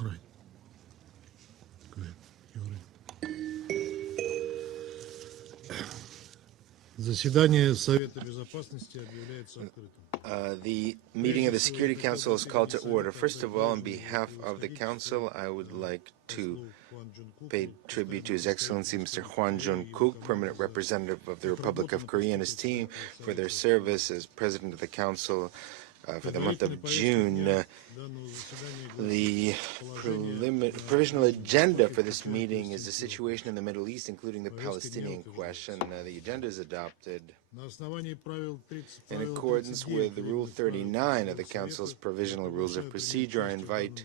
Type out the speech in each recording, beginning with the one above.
All right. Go ahead. Заседание Совета Безопасности объявляется открытым. The meeting of the Security Council is called to order. First of all, on behalf of the Council, I would like to pay tribute to His Excellency Mr. Hwan Jun-kook, Permanent Representative of the Republic of Korea, and his team for their service as President of the Council for the month of June. The provisional agenda for this meeting is the situation in the Middle East, including the Palestinian question. The agenda is adopted in accordance with Rule 39 of the Council's Provisional Rules of Procedure. I invite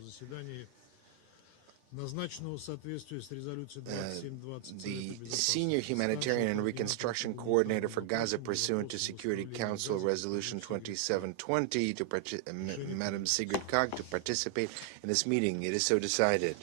the Senior Humanitarian and Reconstruction Co-ordinator for Gaza pursuant to Security Council Resolution 2720, Madam Sigrid Kaag, to participate in this meeting. It is so decided.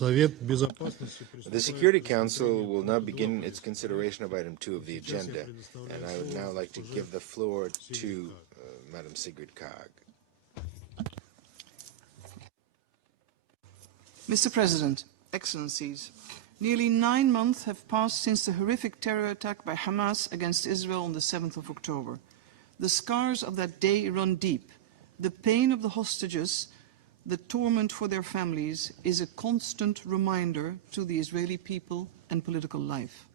The Security Council will now begin its consideration of item 2 of the agenda, and I would now like to give the floor to Madam Sigrid Kaag. Mr. President, Excellencies, nearly 9 months have passed since the horrific terror attack by Hamas against Israel on the 7th of October. The scars of that day run deep. The pain of the hostages, the torment for their families, is a constant reminder to the Israeli people and political life.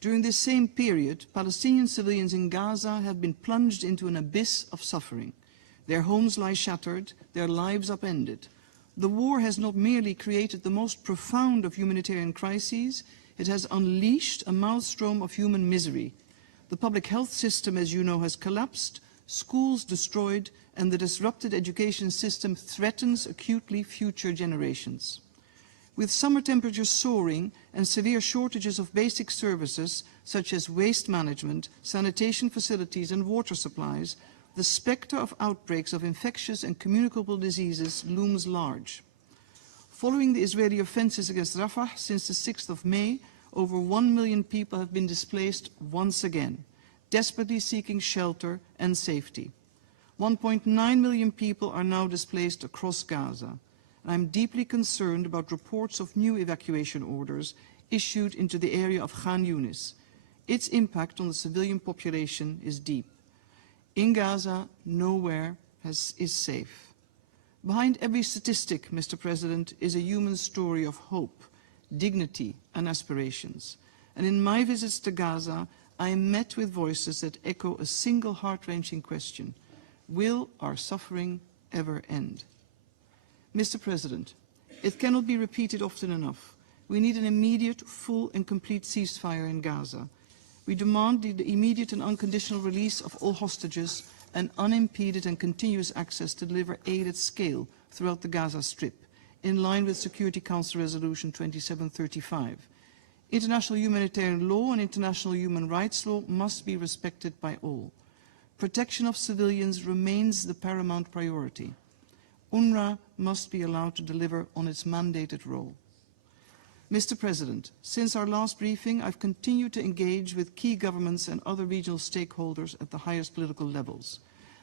During this same period, Palestinian civilians in Gaza have been plunged into an abyss of suffering. Their homes lie shattered, their lives upended. The war has not merely created the most profound of humanitarian crises, it has unleashed a maelstrom of human misery. The public health system, as you know, has collapsed, schools destroyed, and the disrupted education system threatens acutely future generations. With summer temperatures soaring and severe shortages of basic services such as waste management, sanitation facilities and water supplies, the spectre of outbreaks of infectious and communicable diseases looms large. Following the Israeli offenses against Rafah since the 6th of May, over 1 million people have been displaced once again, desperately seeking shelter and safety. 1.9 million people are now displaced across Gaza. I'm deeply concerned about reports of new evacuation orders issued into the area of Khan Yunis. Its impact on the civilian population is deep. In Gaza, nowhere is safe. Behind every statistic, Mr. President, is a human story of hope, dignity, and aspirations. And in my visits to Gaza, I am met with voices that echo a single heart-wrenching question: will our suffering ever end? Mr. President, it cannot be repeated often enough. We need an immediate, full and complete ceasefire in Gaza. We demand the immediate and unconditional release of all hostages and unimpeded and continuous access to deliver aid at scale throughout the Gaza Strip, in line with Security Council Resolution 2735. International humanitarian law and international human rights law must be respected by all. Protection of civilians remains the paramount priority. UNRWA must be allowed to deliver on its mandated role. Mr. President, since our last briefing, I've continued to engage with key governments and other regional stakeholders at the highest political levels.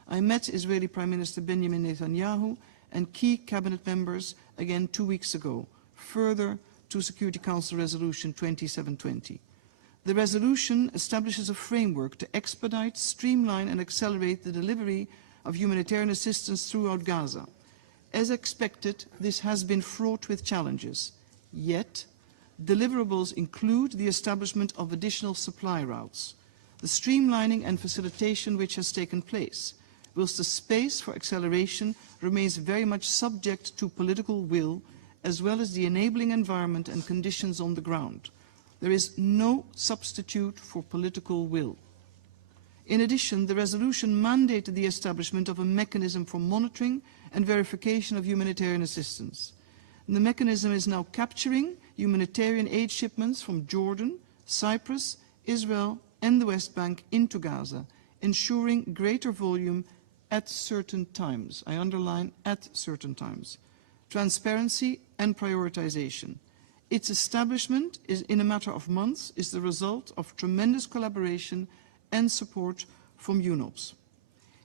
I met Israeli Prime Minister Benjamin Netanyahu and key cabinet members again 2 weeks ago, further to Security Council Resolution 2720. The resolution establishes a framework to expedite, streamline and accelerate the delivery of humanitarian assistance throughout Gaza. As expected, this has been fraught with challenges. Yet, deliverables include the establishment of additional supply routes, the streamlining and facilitation which has taken place, whilst the space for acceleration remains very much subject to political will, as well as the enabling environment and conditions on the ground. There is no substitute for political will. In addition, the resolution mandated the establishment of a mechanism for monitoring and verification of humanitarian assistance. And the mechanism is now capturing humanitarian aid shipments from Jordan, Cyprus, Israel and the West Bank into Gaza, ensuring greater volume at certain times. I underline at certain times. Transparency and prioritization. Its establishment is, in a matter of months, is the result of tremendous collaboration and support from UNOPS.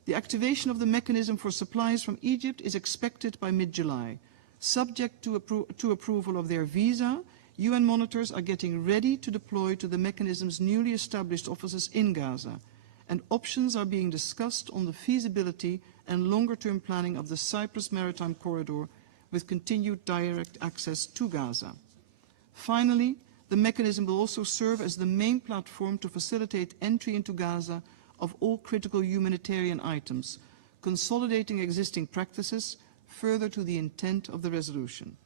The activation of the mechanism for supplies from Egypt is expected by mid-July. Subject to approval of their visa, UN monitors are getting ready to deploy to the mechanism's newly established offices in Gaza, and options are being discussed on the feasibility and longer-term planning of the Cyprus Maritime Corridor with continued direct access to Gaza. Finally, the mechanism will also serve as the main platform to facilitate entry into Gaza of all critical humanitarian items, consolidating existing practices further to the intent of the resolution.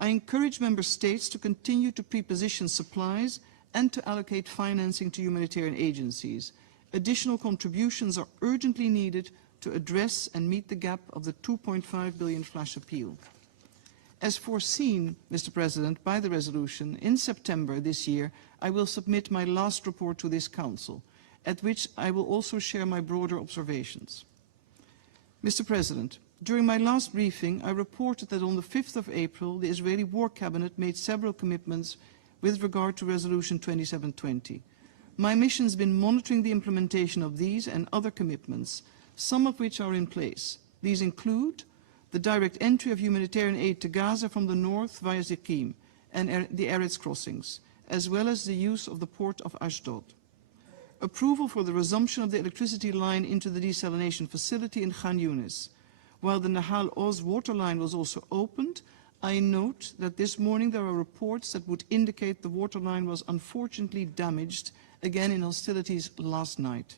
I encourage Member States to continue to pre-position supplies and to allocate financing to humanitarian agencies. Additional contributions are urgently needed to address and meet the gap of the 2.5 billion flash appeal. As foreseen, Mr. President, by the resolution, in September this year, I will submit my last report to this Council, at which I will also share my broader observations. Mr. President, during my last briefing, I reported that on the 5th of April, the Israeli War Cabinet made several commitments with regard to Resolution 2720. My mission has been monitoring the implementation of these and other commitments, some of which are in place. These include the direct entry of humanitarian aid to Gaza from the north via Zikim and the Eretz crossings, as well as the use of the port of Ashdod. Approval for the resumption of the electricity line into the desalination facility in Khan Yunis. While the Nahal Oz water line was also opened, I note that this morning there are reports that would indicate the water line was unfortunately damaged, again in hostilities last night.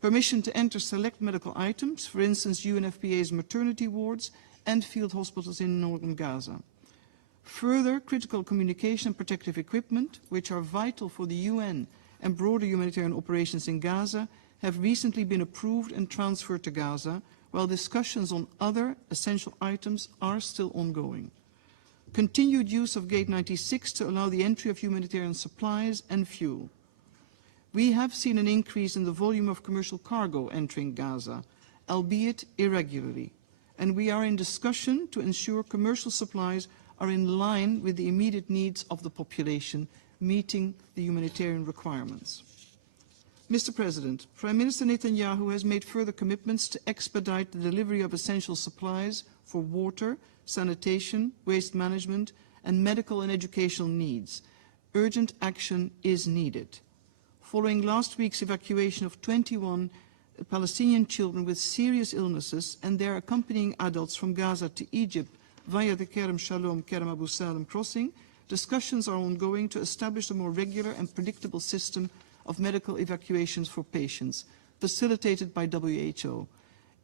Permission to enter select medical items, for instance UNFPA's maternity wards and field hospitals in northern Gaza. Further, critical communication and protective equipment, which are vital for the UN and broader humanitarian operations in Gaza, have recently been approved and transferred to Gaza, while discussions on other essential items are still ongoing. Continued use of Gate 96 to allow the entry of humanitarian supplies and fuel. We have seen an increase in the volume of commercial cargo entering Gaza, albeit irregularly, and we are in discussion to ensure commercial supplies are in line with the immediate needs of the population, meeting the humanitarian requirements. Mr. President, Prime Minister Netanyahu has made further commitments to expedite the delivery of essential supplies for water, sanitation, waste management, and medical and educational needs. Urgent action is needed. Following last week's evacuation of 21 Palestinian children with serious illnesses and their accompanying adults from Gaza to Egypt via the Kerem Shalom, Kerem Abu Salam crossing, discussions are ongoing to establish a more regular and predictable system of medical evacuations for patients, facilitated by WHO.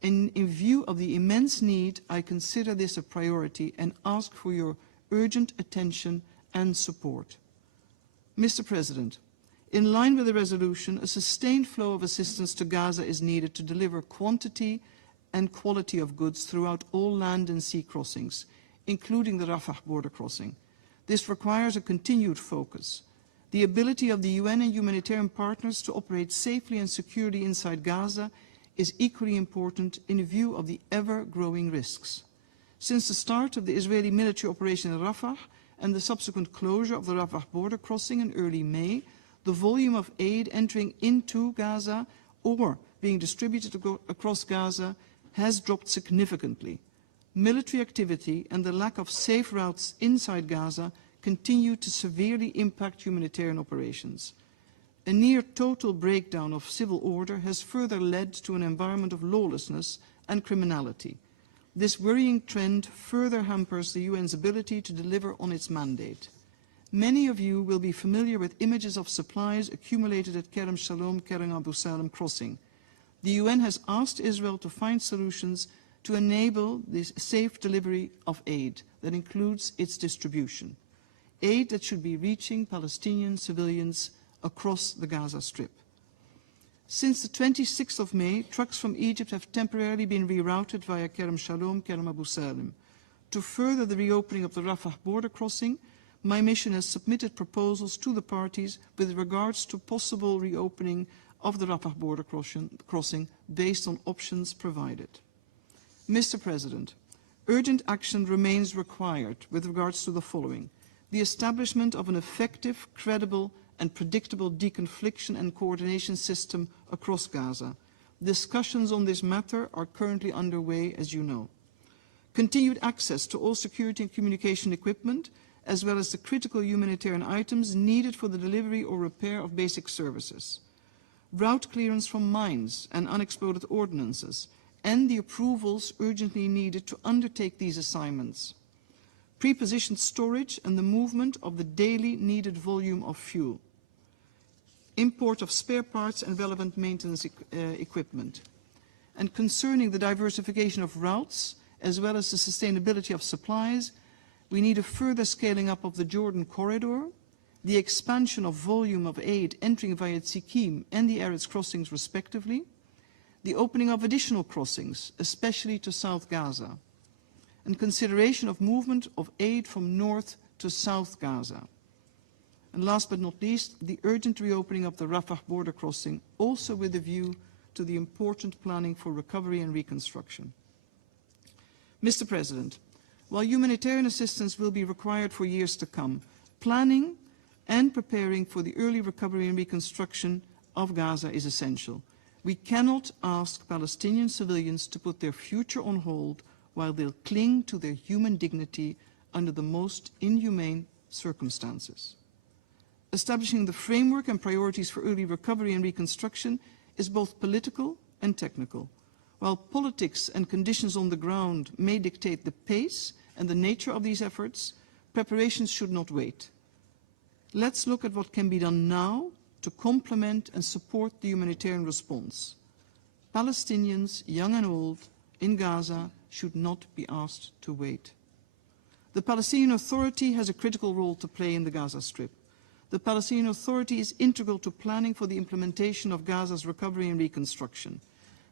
In view of the immense need, I consider this a priority and ask for your urgent attention and support. Mr. President, in line with the resolution, a sustained flow of assistance to Gaza is needed to deliver quantity and quality of goods throughout all land and sea crossings, including the Rafah border crossing. This requires a continued focus. The ability of the UN and humanitarian partners to operate safely and securely inside Gaza is equally important in view of the ever-growing risks. Since the start of the Israeli military operation in Rafah and the subsequent closure of the Rafah border crossing in early May, the volume of aid entering into Gaza or being distributed across Gaza has dropped significantly. Military activity and the lack of safe routes inside Gaza continue to severely impact humanitarian operations. A near total breakdown of civil order has further led to an environment of lawlessness and criminality. This worrying trend further hampers the UN's ability to deliver on its mandate. Many of you will be familiar with images of supplies accumulated at Kerem Shalom, Kerem Abu Salam crossing. The UN has asked Israel to find solutions to enable this safe delivery of aid that includes its distribution. Aid that should be reaching Palestinian civilians across the Gaza Strip. Since the 26th of May, trucks from Egypt have temporarily been rerouted via Kerem Shalom, Kerem Abu Salam. To further the reopening of the Rafah border crossing, my mission has submitted proposals to the parties with regards to possible reopening of the Rafah border crossing based on options provided. Mr. President, urgent action remains required with regards to the following: the establishment of an effective, credible and predictable deconfliction and coordination system across Gaza. Discussions on this matter are currently underway, as you know. Continued access to all security and communication equipment, as well as the critical humanitarian items needed for the delivery or repair of basic services. Route clearance from mines and unexploded ordnances, and the approvals urgently needed to undertake these assignments. Pre-positioned storage and the movement of the daily needed volume of fuel. Import of spare parts and relevant maintenance equipment. And concerning the diversification of routes, as well as the sustainability of supplies, we need a further scaling up of the Jordan corridor, the expansion of volume of aid entering via Tzikim and the Erez crossings respectively, the opening of additional crossings, especially to South Gaza, and consideration of movement of aid from North to South Gaza. And last but not least, the urgent reopening of the Rafah border crossing, also with a view to the important planning for recovery and reconstruction. Mr. President, while humanitarian assistance will be required for years to come, planning and preparing for the early recovery and reconstruction of Gaza is essential. We cannot ask Palestinian civilians to put their future on hold while they'll cling to their human dignity under the most inhumane circumstances. Establishing the framework and priorities for early recovery and reconstruction is both political and technical. While politics and conditions on the ground may dictate the pace and the nature of these efforts, preparations should not wait. Let's look at what can be done now to complement and support the humanitarian response. Palestinians, young and old, in Gaza should not be asked to wait. The Palestinian Authority has a critical role to play in the Gaza Strip. The Palestinian Authority is integral to planning for the implementation of Gaza's recovery and reconstruction,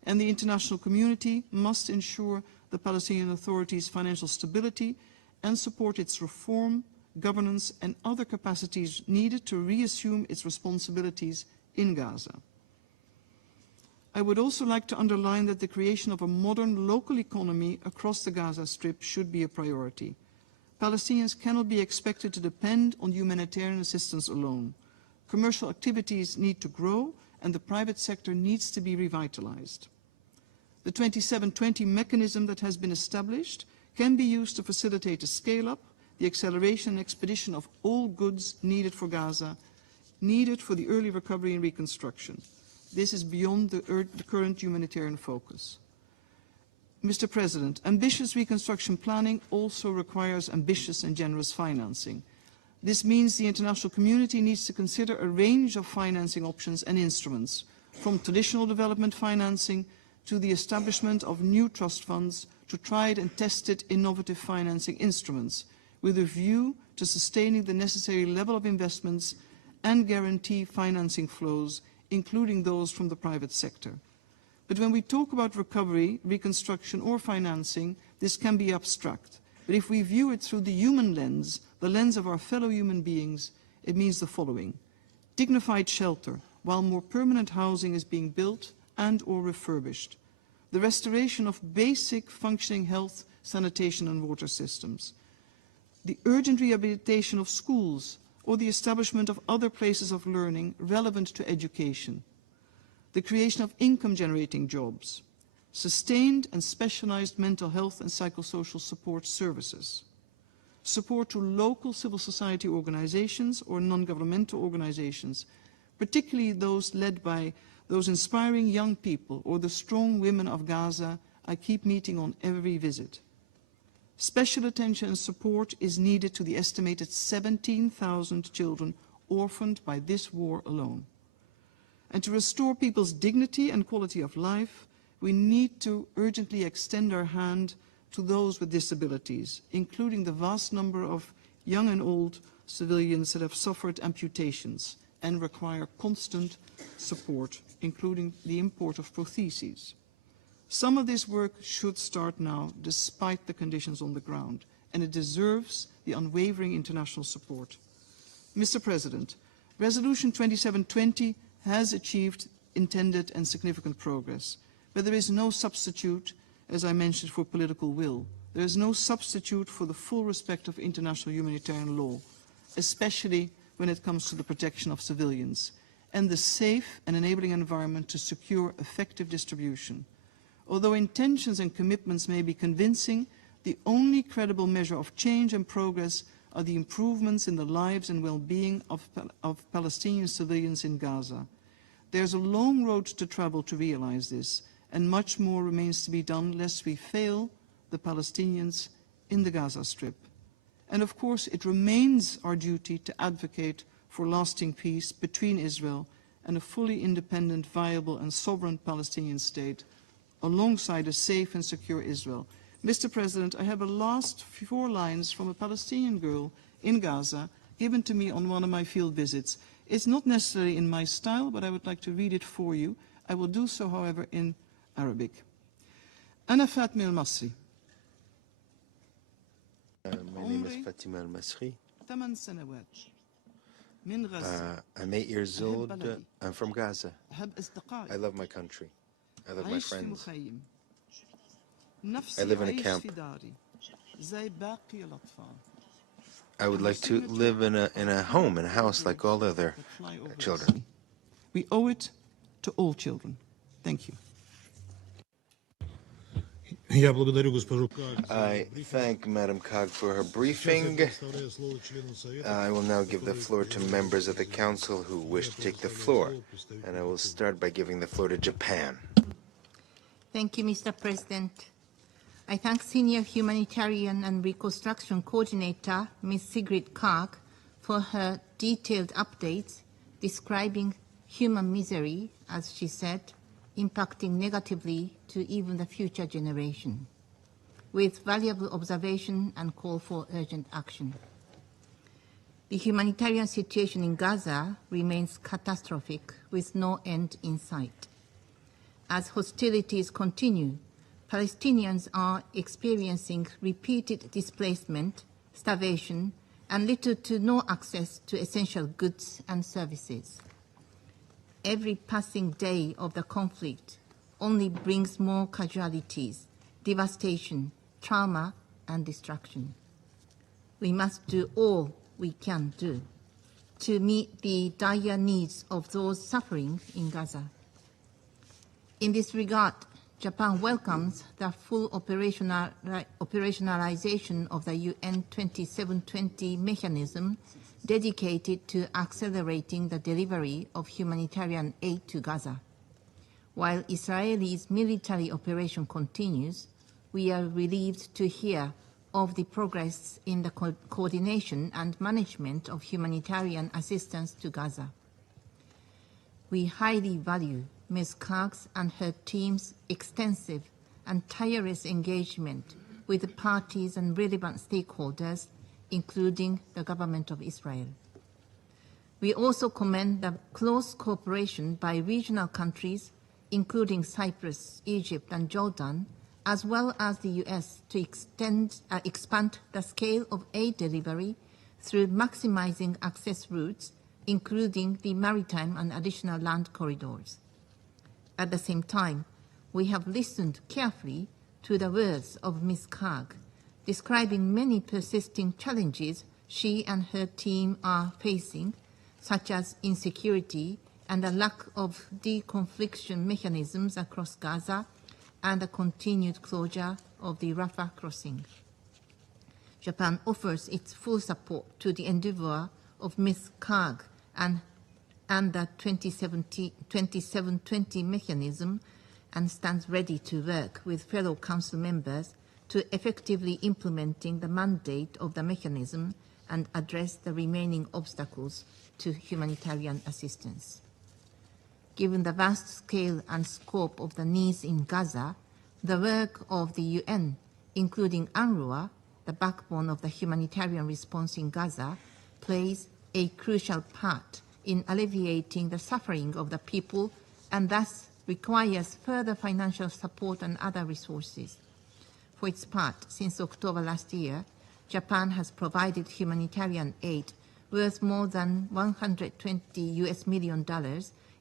and the international community must ensure the Palestinian Authority's financial stability and support its reform, governance and other capacities needed to reassume its responsibilities in Gaza. I would also like to underline that the creation of a modern local economy across the Gaza Strip should be a priority. Palestinians cannot be expected to depend on humanitarian assistance alone. Commercial activities need to grow and the private sector needs to be revitalized. The 2720 mechanism that has been established can be used to facilitate a scale-up, the acceleration and expedition of all goods needed for Gaza, needed for the early recovery and reconstruction. This is beyond the current humanitarian focus. Mr. President, ambitious reconstruction planning also requires ambitious and generous financing. This means the international community needs to consider a range of financing options and instruments, from traditional development financing to the establishment of new trust funds to tried and tested innovative financing instruments, with a view to sustaining the necessary level of investments and guarantee financing flows, including those from the private sector. But when we talk about recovery, reconstruction or financing, this can be abstract. But if we view it through the human lens, the lens of our fellow human beings, it means the following: dignified shelter, while more permanent housing is being built and or refurbished. The restoration of basic functioning health, sanitation and water systems. The urgent rehabilitation of schools or the establishment of other places of learning relevant to education. The creation of income-generating jobs. Sustained and specialized mental health and psychosocial support services. Support to local civil society organizations or non-governmental organizations, particularly those led by those inspiring young people or the strong women of Gaza I keep meeting on every visit. Special attention and support is needed to the estimated 17,000 children orphaned by this war alone. And to restore people's dignity and quality of life, we need to urgently extend our hand to those with disabilities, including the vast number of young and old civilians that have suffered amputations and require constant support, including the import of prostheses. Some of this work should start now, despite the conditions on the ground, and it deserves the unwavering international support. Mr. President, Resolution 2720 has achieved intended and significant progress, but there is no substitute, as I mentioned, for political will. There is no substitute for the full respect of international humanitarian law, especially when it comes to the protection of civilians and the safe and enabling environment to secure effective distribution. Although intentions and commitments may be convincing, the only credible measure of change and progress are the improvements in the lives and well-being of Palestinian civilians in Gaza. There's a long road to travel to realize this, and much more remains to be done lest we fail the Palestinians in the Gaza Strip. And of course, it remains our duty to advocate for lasting peace between Israel and a fully independent, viable and sovereign Palestinian state alongside a safe and secure Israel. Mr. President, I have a last 4 lines from a Palestinian girl in Gaza given to me on one of my field visits. It's not necessarily in my style, but I would like to read it for you. I will do so, however, in Arabic. أنا فاطمة المصري. My name is Fatima al-Masri. 8 سنوات من غزة. I'm 8 years old. I'm from Gaza. أحب أصدقائي. I love my country. I love my عايش في friends. مخيم. I نفسي live in a عايش camp. في داري زي باقي الأطفال. I would like to live in a home, in a house like all other children. We owe it to all children. Thank you. Я благодарю госпожу Kaag. I thank Madam Kaag for her briefing. I will now give the floor to members of the Council who wish to take the floor. And I will start by giving the floor to Japan. Thank you, Mr. President. I thank Senior Humanitarian and Reconstruction Coordinator, Ms. Sigrid Kaag, for her detailed updates describing human misery, as she said, impacting negatively to even the future generation, with valuable observation and call for urgent action. The humanitarian situation in Gaza remains catastrophic with no end in sight. As hostilities continue, Palestinians are experiencing repeated displacement, starvation, and little to no access to essential goods and services. Every passing day of the conflict only brings more casualties, devastation, trauma, and destruction. We must do all we can do to meet the dire needs of those suffering in Gaza. In this regard, Japan welcomes the full operationalization of the UN 2720 mechanism dedicated to accelerating the delivery of humanitarian aid to Gaza. While Israel's military operation continues, we are relieved to hear of the progress in the coordination and management of humanitarian assistance to Gaza. We highly value Ms. Kaag's and her team's extensive and tireless engagement with the parties and relevant stakeholders, including the government of Israel. We also commend the close cooperation by regional countries, including Cyprus, Egypt, and Jordan, as well as the US, to expand the scale of aid delivery through maximizing access routes, including the maritime and additional land corridors. At the same time, we have listened carefully to the words of Ms. Kaag, describing many persisting challenges she and her team are facing, such as insecurity and a lack of deconfliction mechanisms across Gaza and the continued closure of the Rafah crossing. Japan offers its full support to the endeavor of Ms. Kaag and the 2720 mechanism, and stands ready to work with fellow Council members to effectively implementing the mandate of the mechanism and address the remaining obstacles to humanitarian assistance. Given the vast scale and scope of the needs in Gaza, the work of the UN, including UNRWA, the backbone of the humanitarian response in Gaza, plays a crucial part in alleviating the suffering of the people and thus requires further financial support and other resources. For its part, since October last year, Japan has provided humanitarian aid worth more than $120 million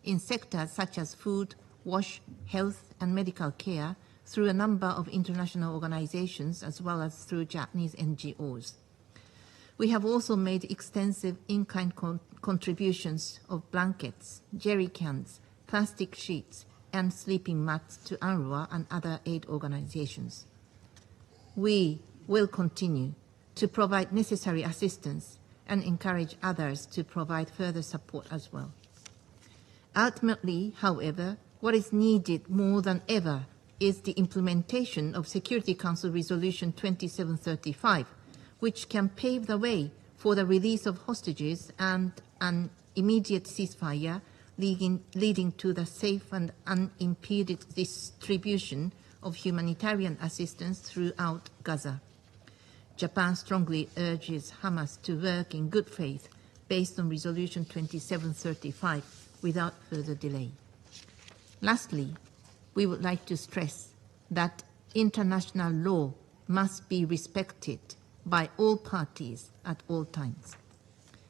in sectors such as food, wash, health, and medical care through a number of international organizations as well as through Japanese NGOs. We have also made extensive in-kind contributions of blankets, jerry cans, plastic sheets, and sleeping mats to UNRWA and other aid organizations. We will continue to provide necessary assistance and encourage others to provide further support as well. Ultimately, however, what is needed more than ever is the implementation of Security Council Resolution 2735, which can pave the way for the release of hostages and an immediate ceasefire leading to the safe and unimpeded distribution of humanitarian assistance throughout Gaza. Japan strongly urges Hamas to work in good faith based on Resolution 2735 without further delay. Lastly, we would like to stress that international law must be respected by all parties at all times.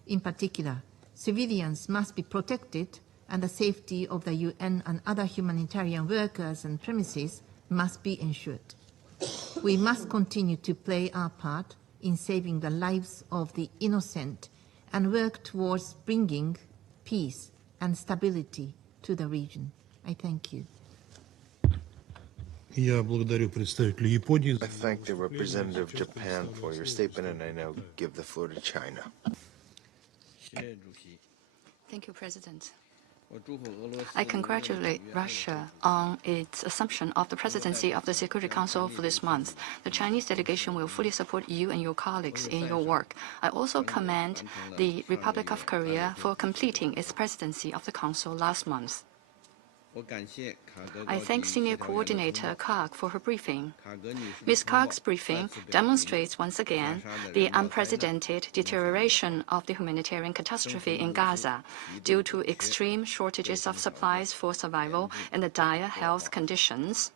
In particular, civilians must be protected and the safety of the UN and other humanitarian workers and premises must be ensured. We must continue to play our part in saving the lives of the innocent and work towards bringing peace and stability to the region. I thank you. Я благодарю представителя Японии. I thank the representative of Japan for your statement, and I now give the floor to China. Thank you, President. I congratulate Russia on its assumption of the presidency of the Security Council for this month. The Chinese delegation will fully support you and your colleagues in your work. I also commend the Republic of Korea for completing its presidency of the Council last month. I thank Senior Coordinator Kaag for her briefing. Ms. Kaag's briefing demonstrates once again the unprecedented deterioration of the humanitarian catastrophe in Gaza due to extreme shortages of supplies for survival and the dire health conditions.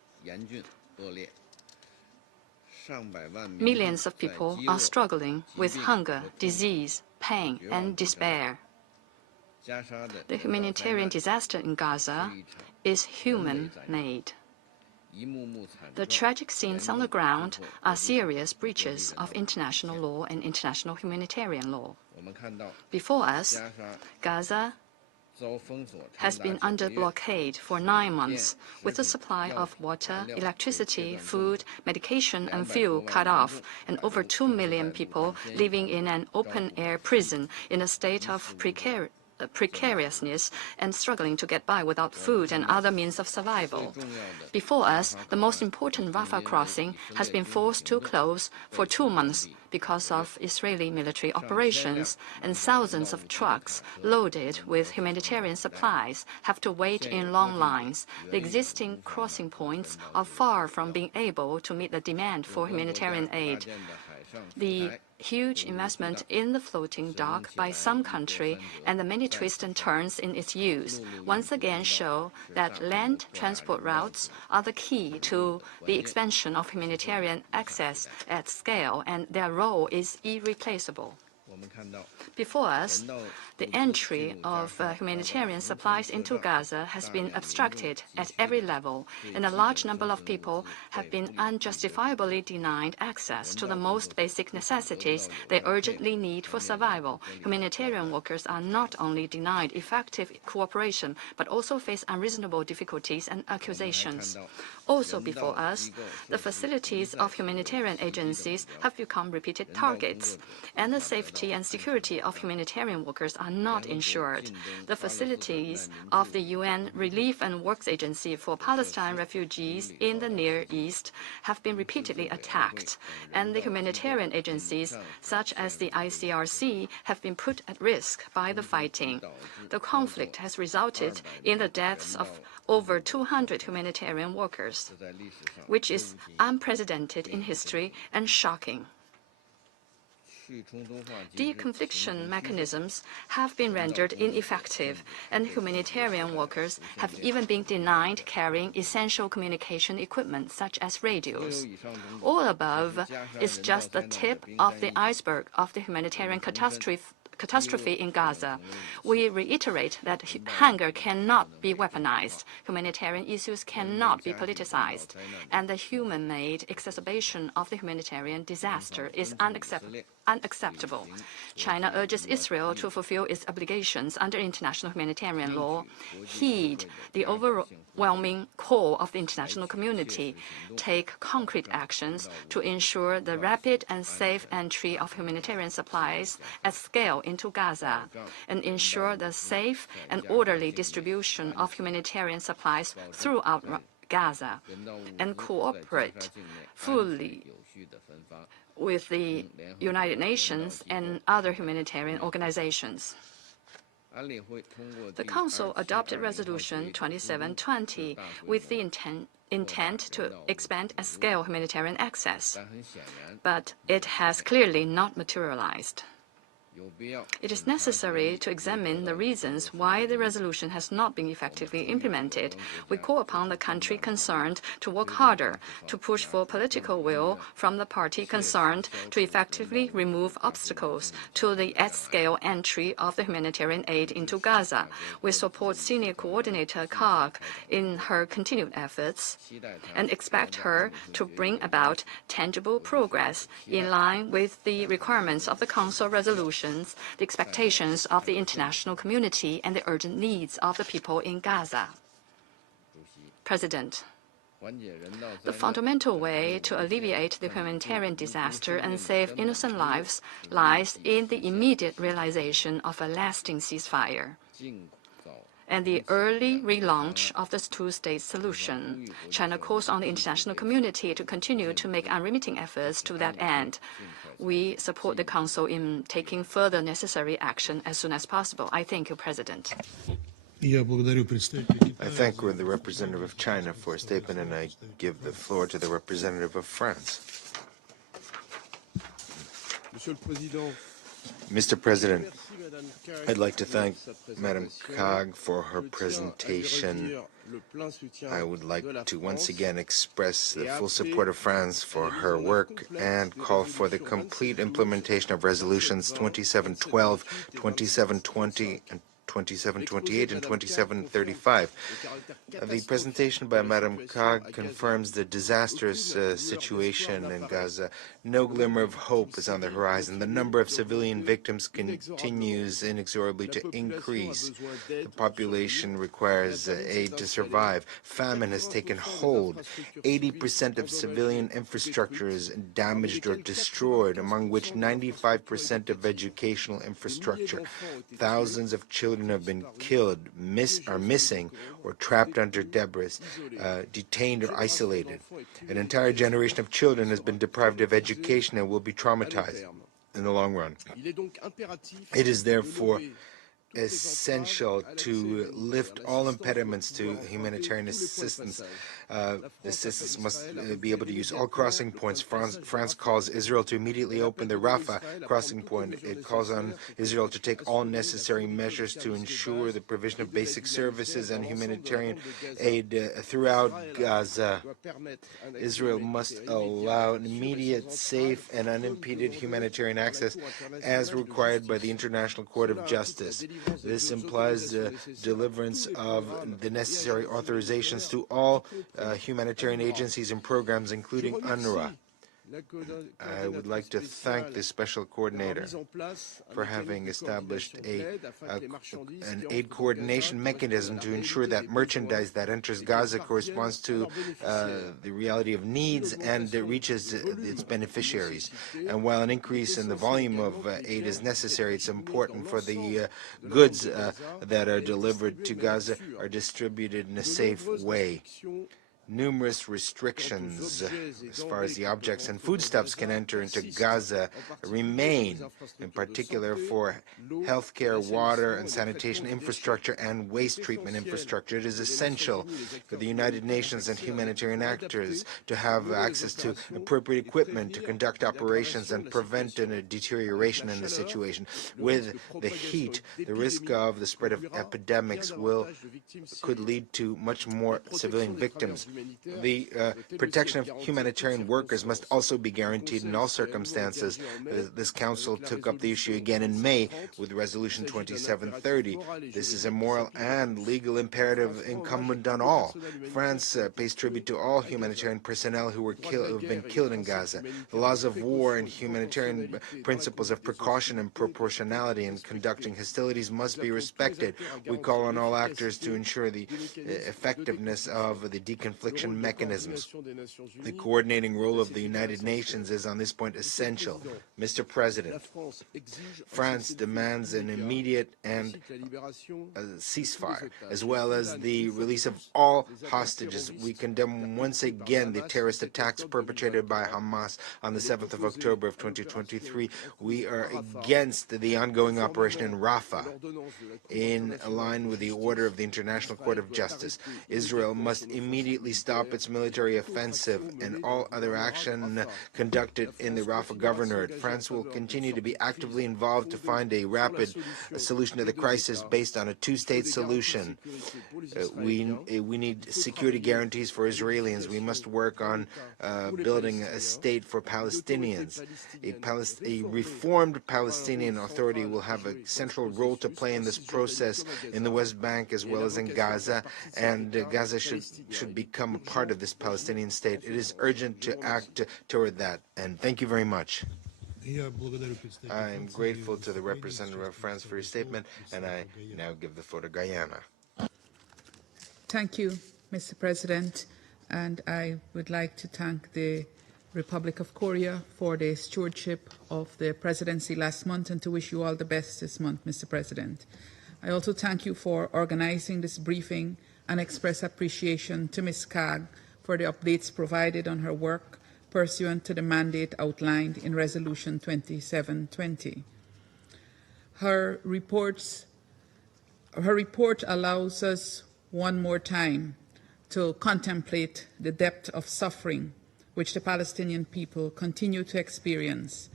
Millions of people are struggling with hunger, disease, pain, and despair. The humanitarian disaster in Gaza is human-made. The tragic scenes on the ground are serious breaches of international law and international humanitarian law. Before us, Gaza has been under blockade for 9 months, with the supply of water, electricity, food, medication, and fuel cut off, and over 2 million people living in an open-air prison in a state of precariousness and struggling to get by without food and other means of survival. Before us, the most important Rafah crossing has been forced to close for 2 months because of Israeli military operations, and thousands of trucks loaded with humanitarian supplies have to wait in long lines. The existing crossing points are far from being able to meet the demand for humanitarian aid. The huge investment in the floating dock by some country and the many twists and turns in its use once again show that land transport routes are the key to the expansion of humanitarian access at scale, and their role is irreplaceable. Before us, the entry of humanitarian supplies into Gaza has been obstructed at every level, and a large number of people have been unjustifiably denied access to the most basic necessities they urgently need for survival. Humanitarian workers are not only denied effective cooperation, but also face unreasonable difficulties and accusations. Also before us, the facilities of humanitarian agencies have become repeated targets, and the safety and security of humanitarian workers are not ensured. The facilities of the UN Relief and Works Agency for Palestine refugees in the Near East have been repeatedly attacked, and the humanitarian agencies, such as the ICRC, have been put at risk by the fighting. The conflict has resulted in the deaths of over 200 humanitarian workers, which is unprecedented in history and shocking. De-confliction mechanisms have been rendered ineffective, and humanitarian workers have even been denied carrying essential communication equipment such as radios. All above is just the tip of the iceberg of the humanitarian catastrophe in Gaza. We reiterate that hunger cannot be weaponized, humanitarian issues cannot be politicized, and the human-made exacerbation of the humanitarian disaster is unacceptable. unacceptable. China urges Israel to fulfill its obligations under international humanitarian law, heed the overwhelming call of the international community, take concrete actions to ensure the rapid and safe entry of humanitarian supplies at scale into Gaza, and ensure the safe and orderly distribution of humanitarian supplies throughout Gaza, and cooperate fully with the United Nations and other humanitarian organizations. The Council adopted Resolution 2720 with the intent to expand at scale humanitarian access, but it has clearly not materialized. It is necessary to examine the reasons why the resolution has not been effectively implemented. We call upon the country concerned to work harder, to push for political will from the party concerned to effectively remove obstacles to the at-scale entry of the humanitarian aid into Gaza. We support Senior Coordinator Kaag in her continued efforts and expect her to bring about tangible progress in line with the requirements of the Council resolution, the expectations of the international community, and the urgent needs of the people in Gaza. President, the fundamental way to alleviate the humanitarian disaster and save innocent lives lies in the immediate realization of a lasting ceasefire and the early relaunch of the two-state solution. China calls on the international community to continue to make unremitting efforts to that end. We support the Council in taking further necessary action as soon as possible. I thank you, President. I thank the representative of China for a statement, and I give the floor to the representative of France. Mr. President, I'd like to thank Madam Kaag for her presentation. I would like to once again express the full support of France for her work and call for the complete implementation of resolutions 2712, 2720, and 2728 and 2735. The presentation by Madam Kaag confirms the disastrous situation in Gaza. No glimmer of hope is on the horizon. The number of civilian victims continues inexorably to increase. The population requires aid to survive. Famine has taken hold. 80% of civilian infrastructure is damaged or destroyed, among which 95% of educational infrastructure. Thousands of children have been killed, are missing, or trapped under debris, detained or isolated. An entire generation of children has been deprived of education and will be traumatized in the long run. It is therefore essential to lift all impediments to humanitarian assistance. Assistance must be able to use all crossing points. France calls Israel to immediately open the Rafah crossing point. It calls on Israel to take all necessary measures to ensure the provision of basic services and humanitarian aid throughout Gaza. Israel must allow immediate, safe, and unimpeded humanitarian access as required by the International Court of Justice. This implies the deliverance of the necessary authorizations to all humanitarian agencies and programs, including UNRWA. I would like to thank the Special Coordinator for having established an aid coordination mechanism to ensure that merchandise that enters Gaza corresponds to the reality of needs and reaches its beneficiaries. And while an increase in the volume of aid is necessary, it's important for the goods that are delivered to Gaza are distributed in a safe way. Numerous restrictions as far as the objects and foodstuffs can enter into Gaza remain, in particular for healthcare, water and sanitation infrastructure and waste treatment infrastructure. It is essential for the United Nations and humanitarian actors to have access to appropriate equipment to conduct operations and prevent a deterioration in the situation. With the heat, the risk of the spread of epidemics could lead to much more civilian victims. The protection of humanitarian workers must also be guaranteed in all circumstances. This Council took up the issue again in May with Resolution 2730. This is a moral and legal imperative incumbent on all. France pays tribute to all humanitarian personnel who have been killed in Gaza. The laws of war and humanitarian principles of precaution and proportionality in conducting hostilities must be respected. We call on all actors to ensure the effectiveness of the deconfliction mechanisms. The coordinating role of the United Nations is on this point essential. Mr. President, France demands an immediate and ceasefire, as well as the release of all hostages. We condemn once again the terrorist attacks perpetrated by Hamas on the 7th of October of 2023. We are against the ongoing operation in Rafah, in line with the order of the International Court of Justice. Israel must immediately stop its military offensive and all other action conducted in the Rafah Governorate. France will continue to be actively involved to find a rapid solution to the crisis based on a two-state solution. We need security guarantees for Israelis. We must work on building a state for Palestinians. A reformed Palestinian Authority will have a central role to play in this process in the West Bank as well as in Gaza, and Gaza should become a part of this Palestinian state. It is urgent to act toward that, and thank you very much. I'm grateful to the representative of France for your statement, and I now give the floor to Guyana. Thank you, Mr. President, and I would like to thank the Republic of Korea for the stewardship of the presidency last month and to wish you all the best this month, Mr. President. I also thank you for organizing this briefing and express appreciation to Ms. Kaag for the updates provided on her work pursuant to the mandate outlined in Resolution 2720. Her report allows us one more time to contemplate the depth of suffering which the Palestinian people continue to experience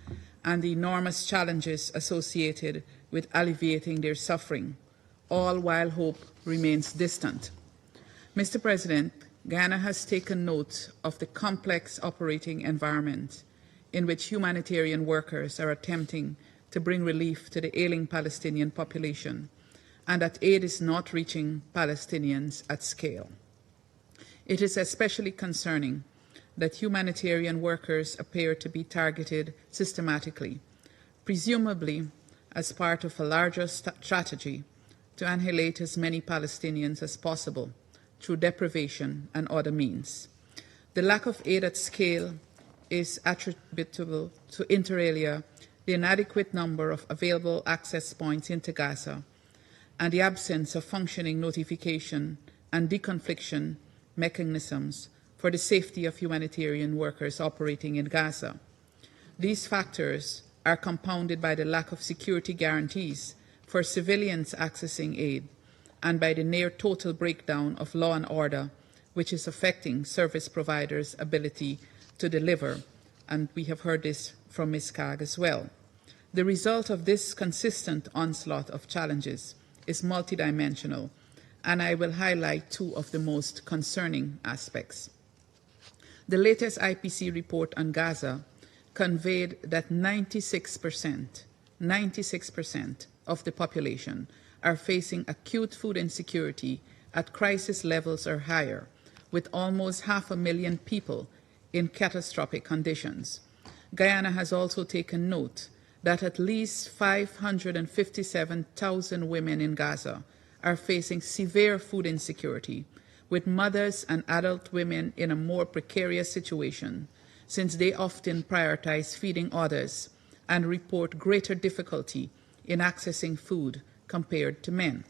and the enormous challenges associated with alleviating their suffering, all while hope remains distant. Mr. President, Guyana has taken note of the complex operating environment in which humanitarian workers are attempting to bring relief to the ailing Palestinian population, and that aid is not reaching Palestinians at scale. It is especially concerning that humanitarian workers appear to be targeted systematically, presumably as part of a larger strategy to annihilate as many Palestinians as possible through deprivation and other means. The lack of aid at scale is attributable to, inter alia, the inadequate number of available access points into Gaza and the absence of functioning notification and deconfliction mechanisms for the safety of humanitarian workers operating in Gaza. These factors are compounded by the lack of security guarantees for civilians accessing aid and by the near total breakdown of law and order, which is affecting service providers' ability to deliver, and we have heard this from Ms. Kaag as well. The result of this consistent onslaught of challenges is multidimensional, and I will highlight two of the most concerning aspects. The latest IPC report on Gaza conveyed that 96% of the population are facing acute food insecurity at crisis levels or higher, with almost 500,000 people in catastrophic conditions. Guyana has also taken note that at least 557,000 women in Gaza are facing severe food insecurity, with mothers and adult women in a more precarious situation, since they often prioritize feeding others and report greater difficulty in accessing food compared to men.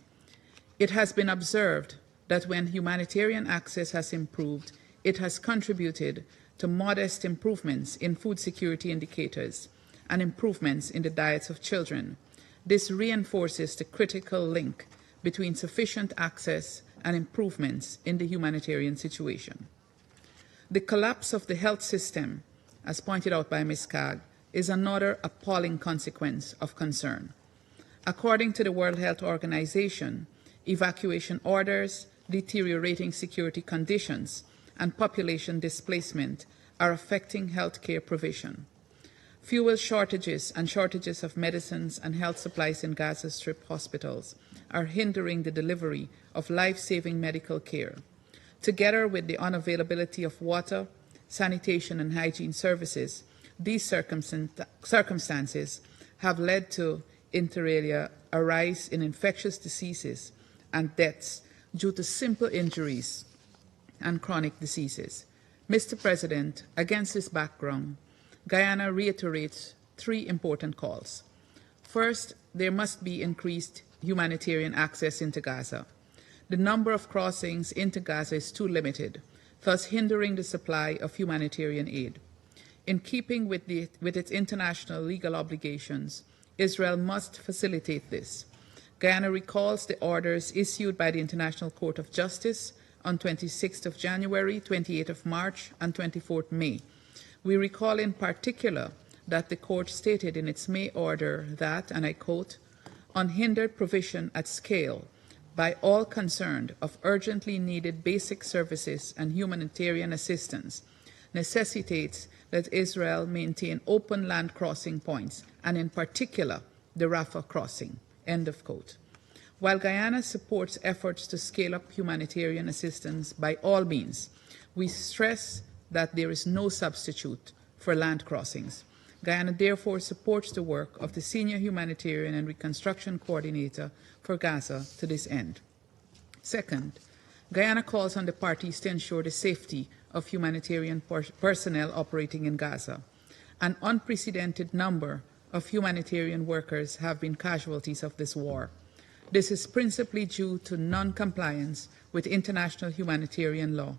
It has been observed that when humanitarian access has improved, it has contributed to modest improvements in food security indicators and improvements in the diets of children. This reinforces the critical link between sufficient access and improvements in the humanitarian situation. The collapse of the health system, as pointed out by Ms. Kaag, is another appalling consequence of concern. According to the World Health Organization, evacuation orders, deteriorating security conditions, and population displacement are affecting healthcare provision. Fuel shortages and shortages of medicines and health supplies in Gaza Strip hospitals are hindering the delivery of life-saving medical care. Together with the unavailability of water, sanitation and hygiene services, these circumstances have led to, inter alia, a rise in infectious diseases and deaths due to simple injuries and chronic diseases. Mr. President, against this background, Guyana reiterates three important calls. First, there must be increased humanitarian access into Gaza. The number of crossings into Gaza is too limited, thus hindering the supply of humanitarian aid. In keeping with its international legal obligations, Israel must facilitate this. Guyana recalls the orders issued by the International Court of Justice on 26th of January, 28th of March, and 24th May. We recall in particular that the court stated in its May order that, and I quote, "Unhindered provision at scale by all concerned of urgently needed basic services and humanitarian assistance necessitates that Israel maintain open land crossing points, and in particular, the Rafah crossing," end of quote. While Guyana supports efforts to scale up humanitarian assistance by all means, we stress that there is no substitute for land crossings. Guyana therefore supports the work of the Senior Humanitarian and Reconstruction Co-ordinator for Gaza to this end. Second, Guyana calls on the parties to ensure the safety of humanitarian personnel operating in Gaza. An unprecedented number of humanitarian workers have been casualties of this war. This is principally due to non-compliance with international humanitarian law,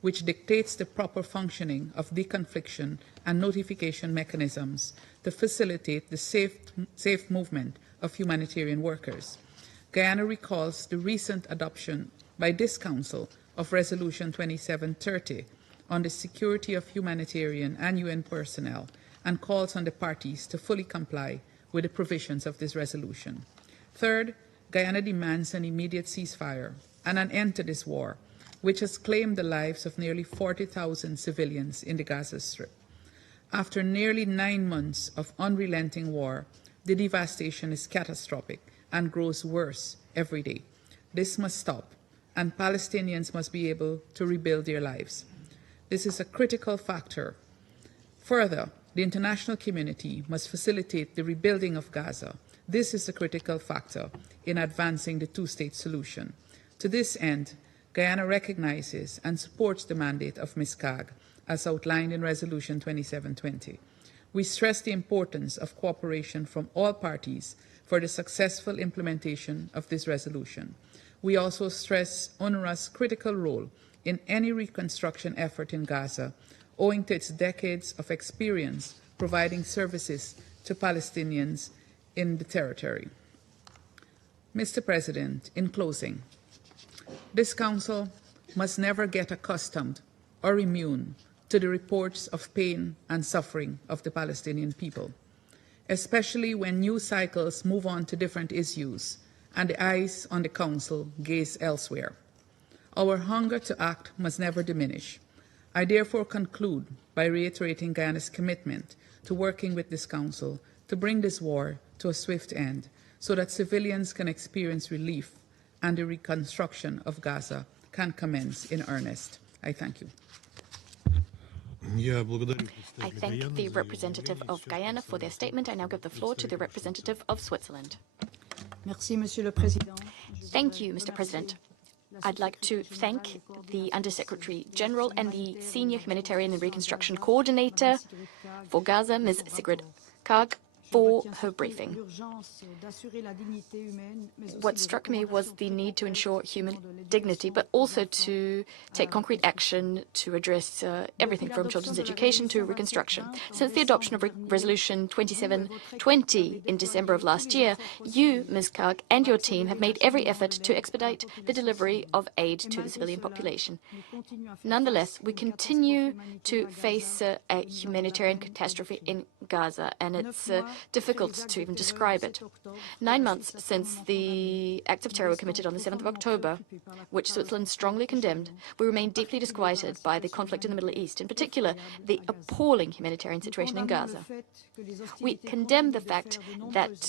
which dictates the proper functioning of deconfliction and notification mechanisms to facilitate the safe movement of humanitarian workers. Guyana recalls the recent adoption by this Council of Resolution 2730 on the security of humanitarian and UN personnel and calls on the parties to fully comply with the provisions of this resolution. Third, Guyana demands an immediate ceasefire and an end to this war, which has claimed the lives of nearly 40,000 civilians in the Gaza Strip. After nearly 9 months of unrelenting war, the devastation is catastrophic and grows worse every day. This must stop, and Palestinians must be able to rebuild their lives. This is a critical factor. Further, the international community must facilitate the rebuilding of Gaza. This is a critical factor in advancing the two-state solution. To this end, Guyana recognizes and supports the mandate of Ms. Kaag, as outlined in Resolution 2720. We stress the importance of cooperation from all parties for the successful implementation of this resolution. We also stress UNRWA's critical role in any reconstruction effort in Gaza, owing to its decades of experience providing services to Palestinians in the territory. Mr. President, in closing, this Council must never get accustomed or immune to the reports of pain and suffering of the Palestinian people, especially when news cycles move on to different issues and the eyes on the Council gaze elsewhere. Our hunger to act must never diminish. I therefore conclude by reiterating Guyana's commitment to working with this Council to bring this war to a swift end so that civilians can experience relief and the reconstruction of Gaza can commence in earnest. I thank you. I thank the representative of Guyana for their statement. I now give the floor to the representative of Switzerland. Merci, Monsieur le Président. Thank you, Mr. President. I'd like to thank the Undersecretary General and the Senior Humanitarian and Reconstruction Coordinator for Gaza, Ms. Sigrid Kaag, for her briefing. What struck me was the need to ensure human dignity, but also to take concrete action to address everything from children's education to reconstruction. Since the adoption of Resolution 2720 in December of last year, you, Ms. Kaag, and your team have made every effort to expedite the delivery of aid to the civilian population. Nonetheless, we continue to face a humanitarian catastrophe in Gaza, and it's difficult to even describe it. 9 months since the acts of terror were committed on the 7th of October, which Switzerland strongly condemned, we remain deeply disquieted by the conflict in the Middle East, in particular the appalling humanitarian situation in Gaza. We condemn the fact that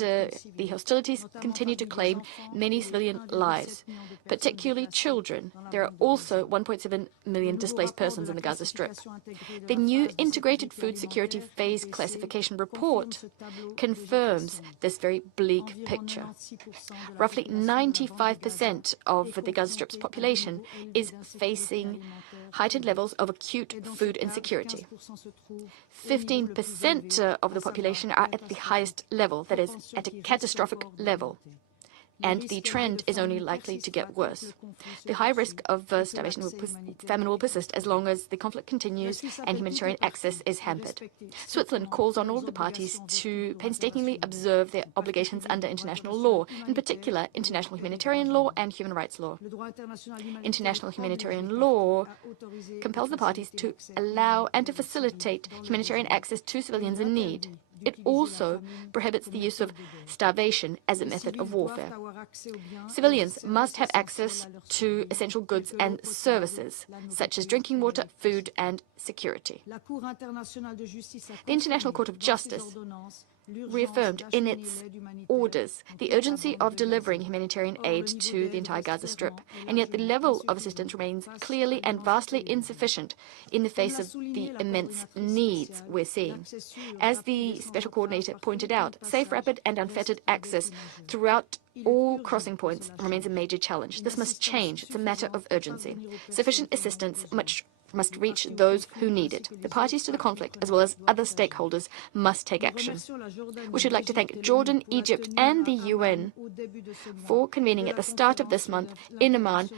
the hostilities continue to claim many civilian lives, particularly children. There are also 1.7 million displaced persons in the Gaza Strip. The new Integrated Food Security Phase Classification report confirms this very bleak picture. Roughly 95% of the Gaza Strip's population is facing heightened levels of acute food insecurity. 15% of the population are at the highest level, that is, at a catastrophic level. And the trend is only likely to get worse. The high risk of starvation famine will persist as long as the conflict continues and humanitarian access is hampered. Switzerland calls on all of the parties to painstakingly observe their obligations under international law, in particular international humanitarian law and human rights law. International humanitarian law compels the parties to allow and to facilitate humanitarian access to civilians in need. It also prohibits the use of starvation as a method of warfare. Civilians must have access to essential goods and services, such as drinking water, food, and security. The International Court of Justice reaffirmed in its orders the urgency of delivering humanitarian aid to the entire Gaza Strip, and yet the level of assistance remains clearly and vastly insufficient in the face of the immense needs we're seeing. As the Special Coordinator pointed out, safe, rapid and unfettered access throughout all crossing points remains a major challenge. This must change. It's a matter of urgency. Sufficient assistance must reach those who need it. The parties to the conflict, as well as other stakeholders, must take action. We should like to thank Jordan, Egypt, and the UN for convening at the start of this month in Amman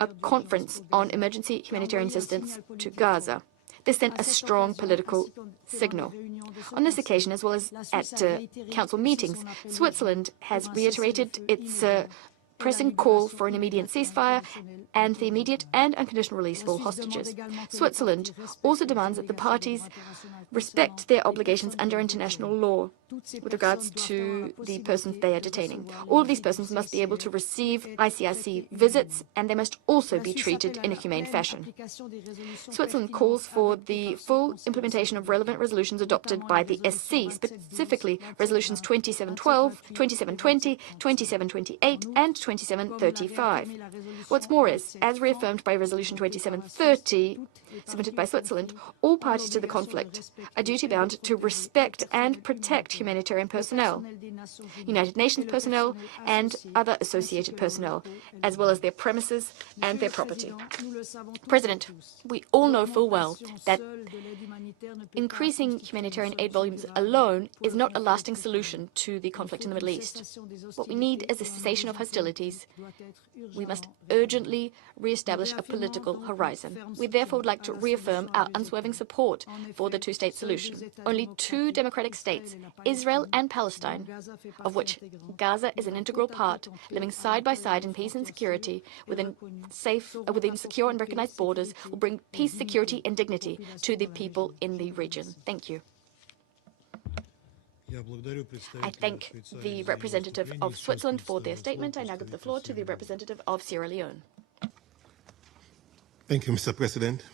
a conference on emergency humanitarian assistance to Gaza. This sent a strong political signal. On this occasion, as well as at council meetings, Switzerland has reiterated its pressing call for an immediate ceasefire and the immediate and unconditional release of all hostages. Switzerland also demands that the parties respect their obligations under international law with regards to the persons they are detaining. All of these persons must be able to receive ICRC visits, and they must also be treated in a humane fashion. Switzerland calls for the full implementation of relevant resolutions adopted by the SC, specifically resolutions 2712, 2720, 2728, and 2735. What's more is, as reaffirmed by Resolution 2730, submitted by Switzerland, all parties to the conflict are duty-bound to respect and protect humanitarian personnel, United Nations personnel, and other associated personnel, as well as their premises and their property. President, we all know full well that increasing humanitarian aid volumes alone is not a lasting solution to the conflict in the Middle East. What we need is a cessation of hostilities. We must urgently re-establish a political horizon. We therefore would like to reaffirm our unswerving support for the two-state solution. Only two democratic states, Israel and Palestine, of which Gaza is an integral part, living side by side in peace and security within secure and recognized borders, will bring peace, security, and dignity to the people in the region. Thank you. I thank the representative of Switzerland for their statement. I now give the floor to the representative of Sierra Leone. Thank you, Mr. President.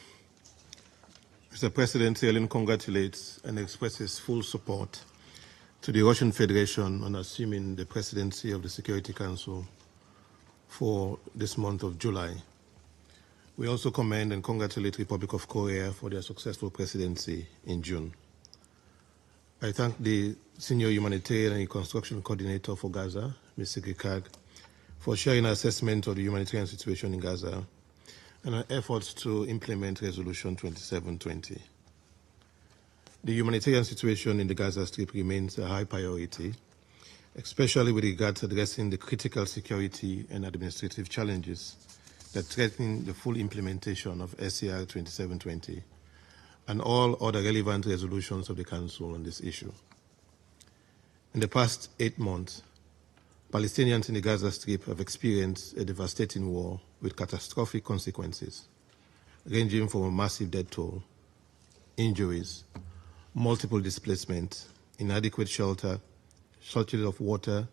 Mr. President, Sierra Leone congratulates and expresses full support to the Russian Federation on assuming the presidency of the Security Council for this month of July. We also commend and congratulate the Republic of Korea for their successful presidency in June. I thank the Senior Humanitarian and Reconstruction Co-ordinator for Gaza, Ms. Sigrid Kaag, for sharing her assessment of the humanitarian situation in Gaza and her efforts to implement Resolution 2720. The humanitarian situation in the Gaza Strip remains a high priority, especially with regard to addressing the critical security and administrative challenges that threaten the full implementation of SCR 2720 and all other relevant resolutions of the Council on this issue. In the past 8 months, Palestinians in the Gaza Strip have experienced a devastating war with catastrophic consequences, ranging from a massive death toll, injuries, multiple displacements, inadequate shelter, shortage of water,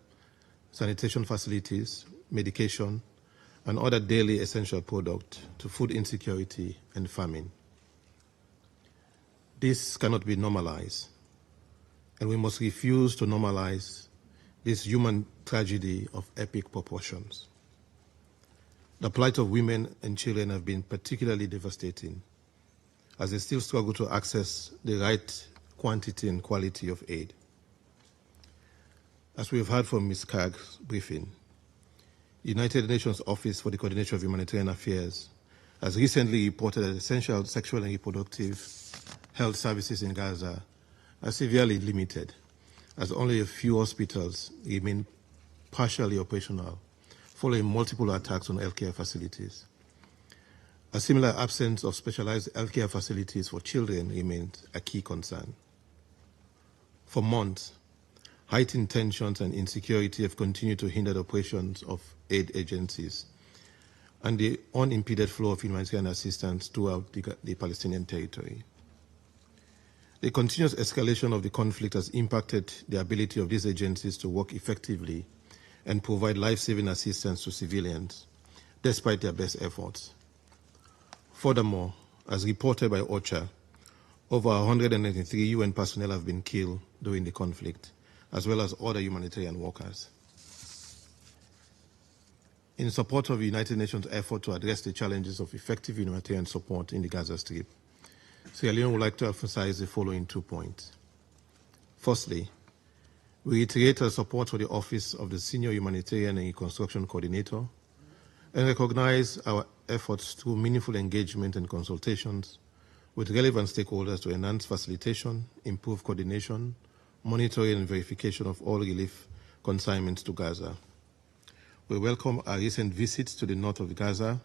sanitation facilities, medication, and other daily essential products to food insecurity and famine. This cannot be normalized, and we must refuse to normalize this human tragedy of epic proportions. The plight of women and children have been particularly devastating, as they still struggle to access the right quantity and quality of aid. As we have heard from Ms. Kaag's briefing, the United Nations Office for the Coordination of Humanitarian Affairs has recently reported that essential sexual and reproductive health services in Gaza are severely limited, as only a few hospitals remain partially operational following multiple attacks on healthcare facilities. A similar absence of specialized healthcare facilities for children remains a key concern. For months, heightened tensions and insecurity have continued to hinder the operations of aid agencies and the unimpeded flow of humanitarian assistance throughout the Palestinian territory. The continuous escalation of the conflict has impacted the ability of these agencies to work effectively and provide life-saving assistance to civilians, despite their best efforts. Furthermore, as reported by OCHA, over 193 UN personnel have been killed during the conflict, as well as other humanitarian workers. In support of the United Nations' effort to address the challenges of effective humanitarian support in the Gaza Strip, Sierra Leone would like to emphasize the following 2 points. Firstly, we reiterate our support for the Office of the Senior Humanitarian and Reconstruction Coordinator and recognize our efforts through meaningful engagement and consultations with relevant stakeholders to enhance facilitation, improve coordination, monitoring and verification of all relief consignments to Gaza. We welcome our recent visits to the north of Gaza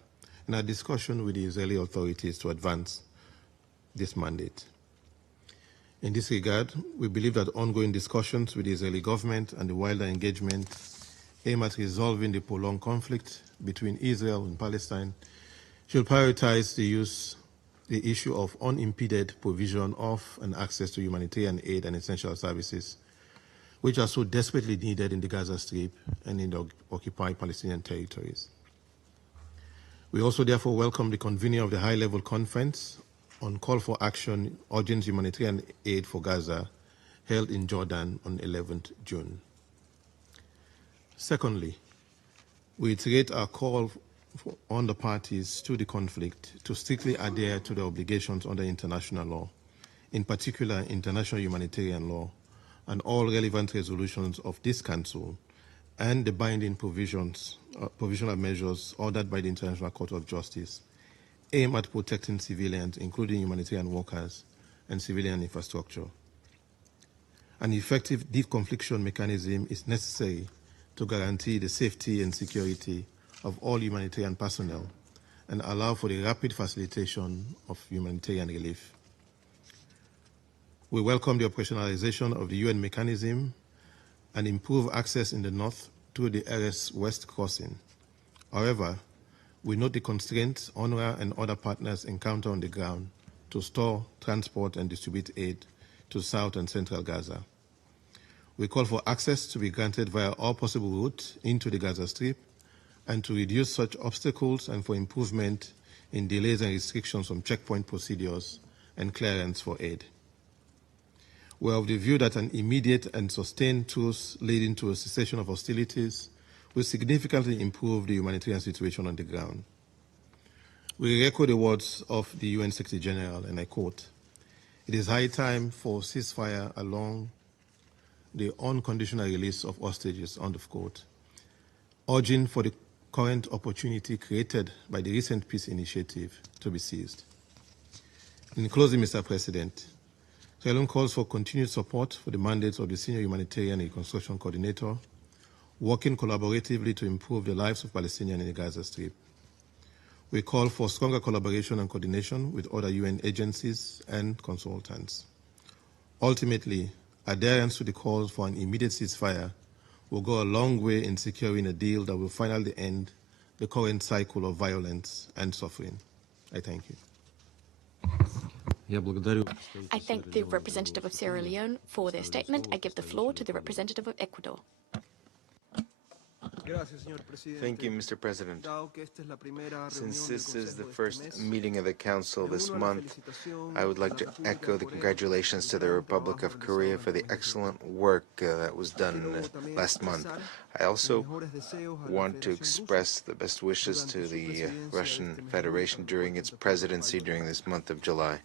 and our discussion with the Israeli authorities to advance this mandate. In this regard, we believe that ongoing discussions with the Israeli government and the wider engagement aim at resolving the prolonged conflict between Israel and Palestine should prioritize the issue of unimpeded provision of and access to humanitarian aid and essential services, which are so desperately needed in the Gaza Strip and in the occupied Palestinian territories. We also therefore welcome the convening of the high-level conference on call for action urgent humanitarian aid for Gaza, held in Jordan on 11th June. Secondly, we reiterate our call on the parties to the conflict to strictly adhere to their obligations under international law, in particular international humanitarian law, and all relevant resolutions of this Council, and the binding provisional measures ordered by the International Court of Justice, aim at protecting civilians, including humanitarian workers and civilian infrastructure. An effective deconfliction mechanism is necessary to guarantee the safety and security of all humanitarian personnel and allow for the rapid facilitation of humanitarian relief. We welcome the operationalization of the UN mechanism and improve access in the north through the RS West crossing. However, we note the constraints UNRWA and other partners encounter on the ground to store, transport, and distribute aid to South and Central Gaza. We call for access to be granted via all possible routes into the Gaza Strip and to reduce such obstacles and for improvement in delays and restrictions from checkpoint procedures and clearance for aid. We are of the view that an immediate and sustained truce leading to a cessation of hostilities will significantly improve the humanitarian situation on the ground. We echo the words of the UN Secretary General, and I quote, "It is high time for ceasefire along the unconditional release of hostages," end of quote, urging for the current opportunity created by the recent peace initiative to be seized. In closing, Mr. President, Sierra Leone calls for continued support for the mandates of the Senior Humanitarian and Reconstruction Coordinator, working collaboratively to improve the lives of Palestinians in the Gaza Strip. We call for stronger collaboration and coordination with other UN agencies and consultants. Ultimately, adherence to the calls for an immediate ceasefire will go a long way in securing a deal that will finally end the current cycle of violence and suffering. I thank you. I thank the representative of Sierra Leone for their statement. I give the floor to the representative of Ecuador. Thank you, Mr. President. Since this is the first meeting of the Council this month, I would like to echo the congratulations to the Republic of Korea for the excellent work that was done last month. I also want to express the best wishes to the Russian Federation during its presidency during this month of July,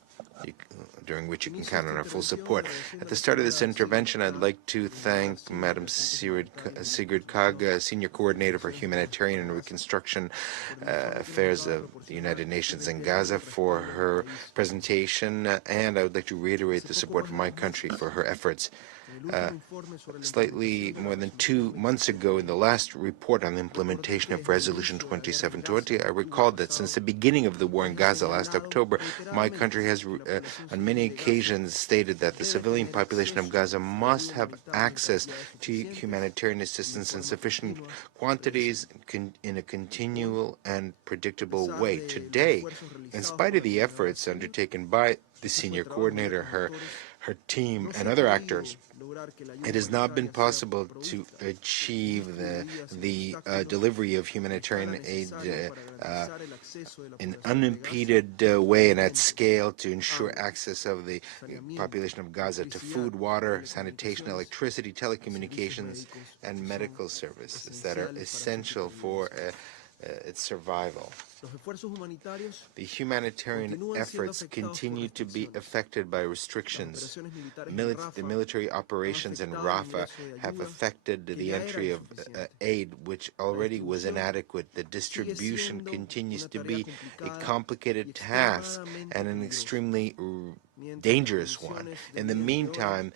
during which you can count on our full support. At the start of this intervention, I'd like to thank Madam Sigrid Kaag, Senior Coordinator for Humanitarian and Reconstruction Affairs of the United Nations in Gaza, for her presentation, and I would like to reiterate the support of my country for her efforts. Slightly more than 2 months ago, in the last report on the implementation of Resolution 2720, I recalled that since the beginning of the war in Gaza last October, my country has on many occasions stated that the civilian population of Gaza must have access to humanitarian assistance in sufficient quantities in a continual and predictable way. Today, in spite of the efforts undertaken by the senior coordinator, her team, and other actors, it has not been possible to achieve the delivery of humanitarian aid in unimpeded way and at scale to ensure access of the population of Gaza to food, water, sanitation, electricity, telecommunications, and medical services that are essential for its survival. The humanitarian efforts continue to be affected by restrictions. The military operations in Rafah have affected the entry of aid, which already was inadequate. The distribution continues to be a complicated task and an extremely dangerous one. In the meantime,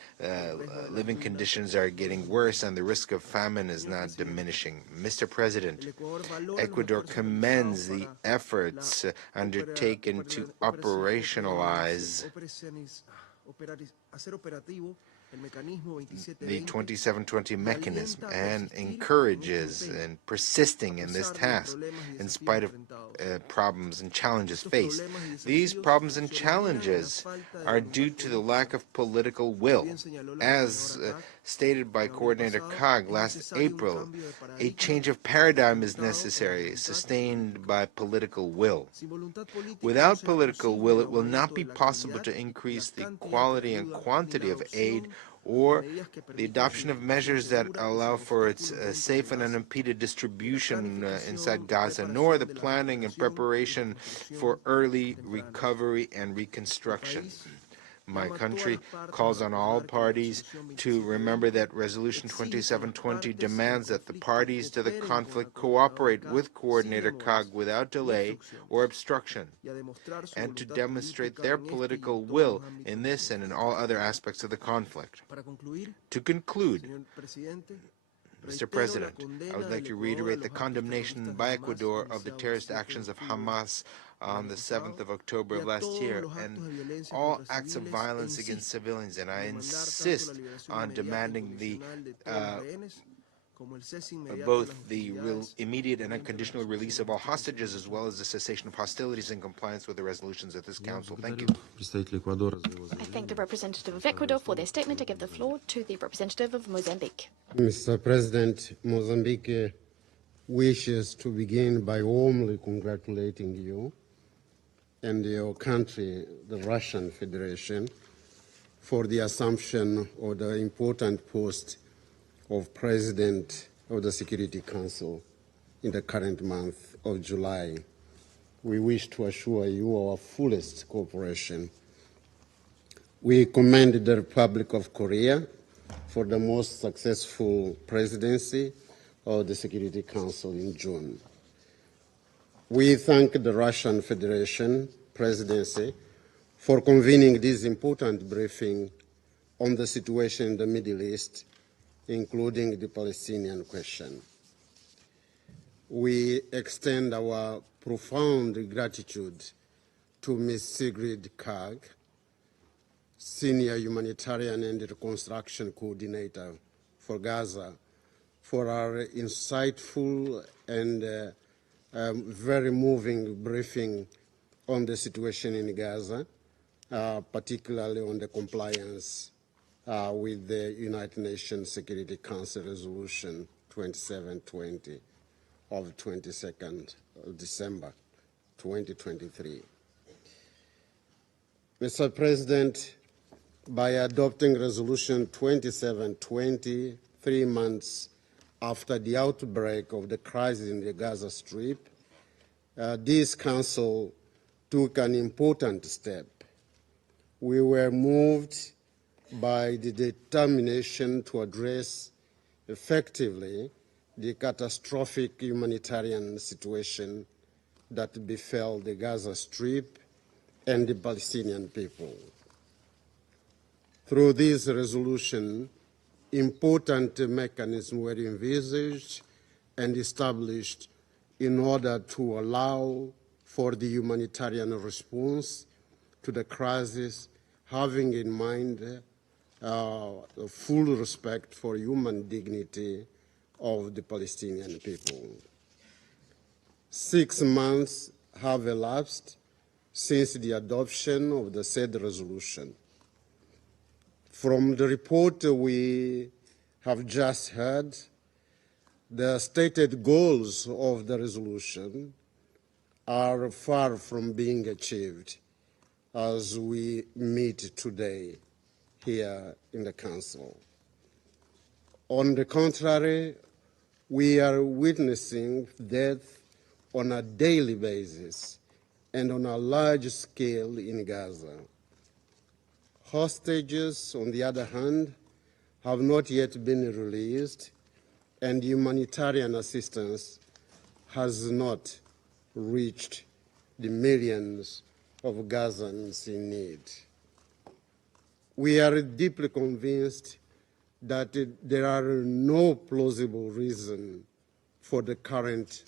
living conditions are getting worse and the risk of famine is not diminishing. Mr. President, Ecuador commends the efforts undertaken to operationalize the 2720 mechanism and encourages in persisting in this task in spite of problems and challenges faced. These problems and challenges are due to the lack of political will. As stated by Coordinator Kaag last April, a change of paradigm is necessary, sustained by political will. Without political will, it will not be possible to increase the quality and quantity of aid or the adoption of measures that allow for its safe and unimpeded distribution inside Gaza, nor the planning and preparation for early recovery and reconstruction. My country calls on all parties to remember that Resolution 2720 demands that the parties to the conflict cooperate with Coordinator Kaag without delay or obstruction, and to demonstrate their political will in this and in all other aspects of the conflict. To conclude, Mr. President, I would like to reiterate the condemnation by Ecuador of the terrorist actions of Hamas on the 7th of October of last year and all acts of violence against civilians, and I insist on demanding both the immediate and unconditional release of all hostages as well as the cessation of hostilities in compliance with the resolutions of this Council. Thank you. I thank the representative of Ecuador for their statement. I give the floor to the representative of Mozambique. Mr. President, Mozambique wishes to begin by warmly congratulating you and your country, the Russian Federation, for the assumption of the important post of President of the Security Council in the current month of July. We wish to assure you our fullest cooperation. We commend the Republic of Korea for the most successful presidency of the Security Council in June. We thank the Russian Federation presidency for convening this important briefing on the situation in the Middle East, including the Palestinian question. We extend our profound gratitude to Ms. Sigrid Kaag, Senior Humanitarian and Reconstruction Co-ordinator for Gaza, for our insightful and very moving briefing on the situation in Gaza, particularly on the compliance with the United Nations Security Council Resolution 2720 of 22nd of December 2023. Mr. President, by adopting Resolution 2720, 3 months after the outbreak of the crisis in the Gaza Strip, this Council took an important step. We were moved by the determination to address effectively the catastrophic humanitarian situation that befell the Gaza Strip and the Palestinian people. Through this resolution, important mechanisms were envisaged and established in order to allow for the humanitarian response to the crisis, having in mind full respect for human dignity of the Palestinian people. 6 months have elapsed since the adoption of the said resolution. From the report we have just heard, the stated goals of the resolution are far from being achieved as we meet today here in the Council. On the contrary, we are witnessing death on a daily basis and on a large scale in Gaza. Hostages, on the other hand, have not yet been released, and humanitarian assistance has not reached the millions of Gazans in need. We are deeply convinced that there are no plausible reasons for the current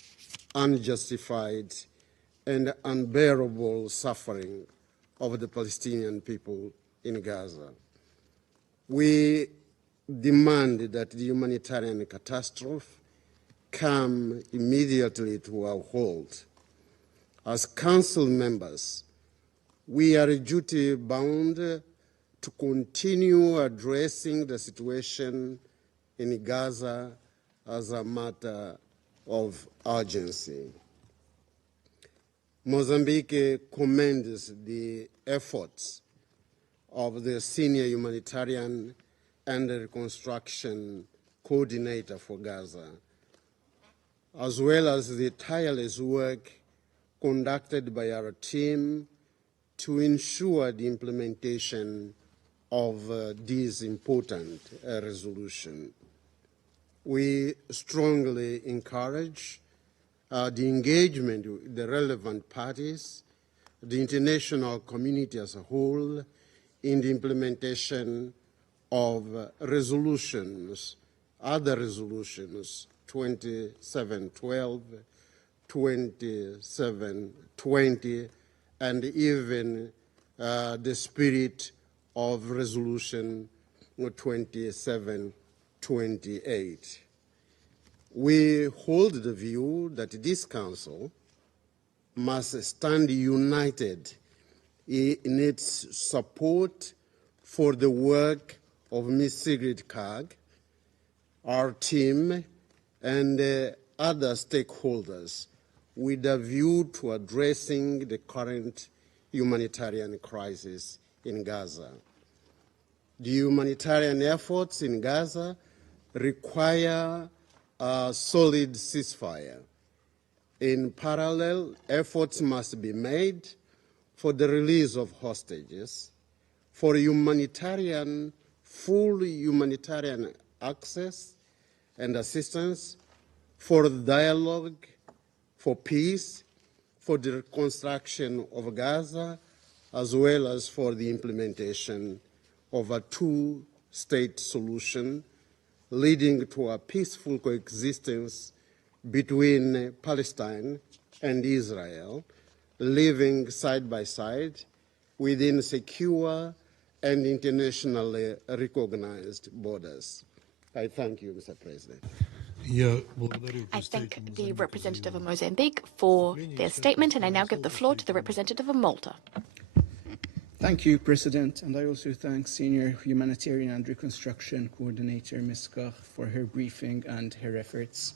unjustified and unbearable suffering of the Palestinian people in Gaza. We demand that the humanitarian catastrophe come immediately to a halt. As Council members, we are duty-bound to continue addressing the situation in Gaza as a matter of urgency. Mozambique commends the efforts of the Senior Humanitarian and Reconstruction Co-ordinator for Gaza, as well as the tireless work conducted by our team to ensure the implementation of this important resolution. We strongly encourage the engagement with the relevant parties, the international community as a whole, in the implementation of resolutions, other resolutions, 2712, 2720, and even the spirit of resolution 2728. We hold the view that this Council must stand united in its support for the work of Ms. Sigrid Kaag, our team, and other stakeholders with a view to addressing the current humanitarian crisis in Gaza. The humanitarian efforts in Gaza require a solid ceasefire. In parallel, efforts must be made for the release of hostages, for full humanitarian access and assistance, for dialogue, for peace, for the reconstruction of Gaza, as well as for the implementation of a two-state solution leading to a peaceful coexistence between Palestine and Israel, living side by side within secure and internationally recognized borders. I thank you, Mr. President. I thank the representative of Mozambique for their statement, and I now give the floor to the representative of Malta. Thank you, President, and I also thank Senior Humanitarian and Reconstruction Coordinator Ms. Kaag for her briefing and her efforts.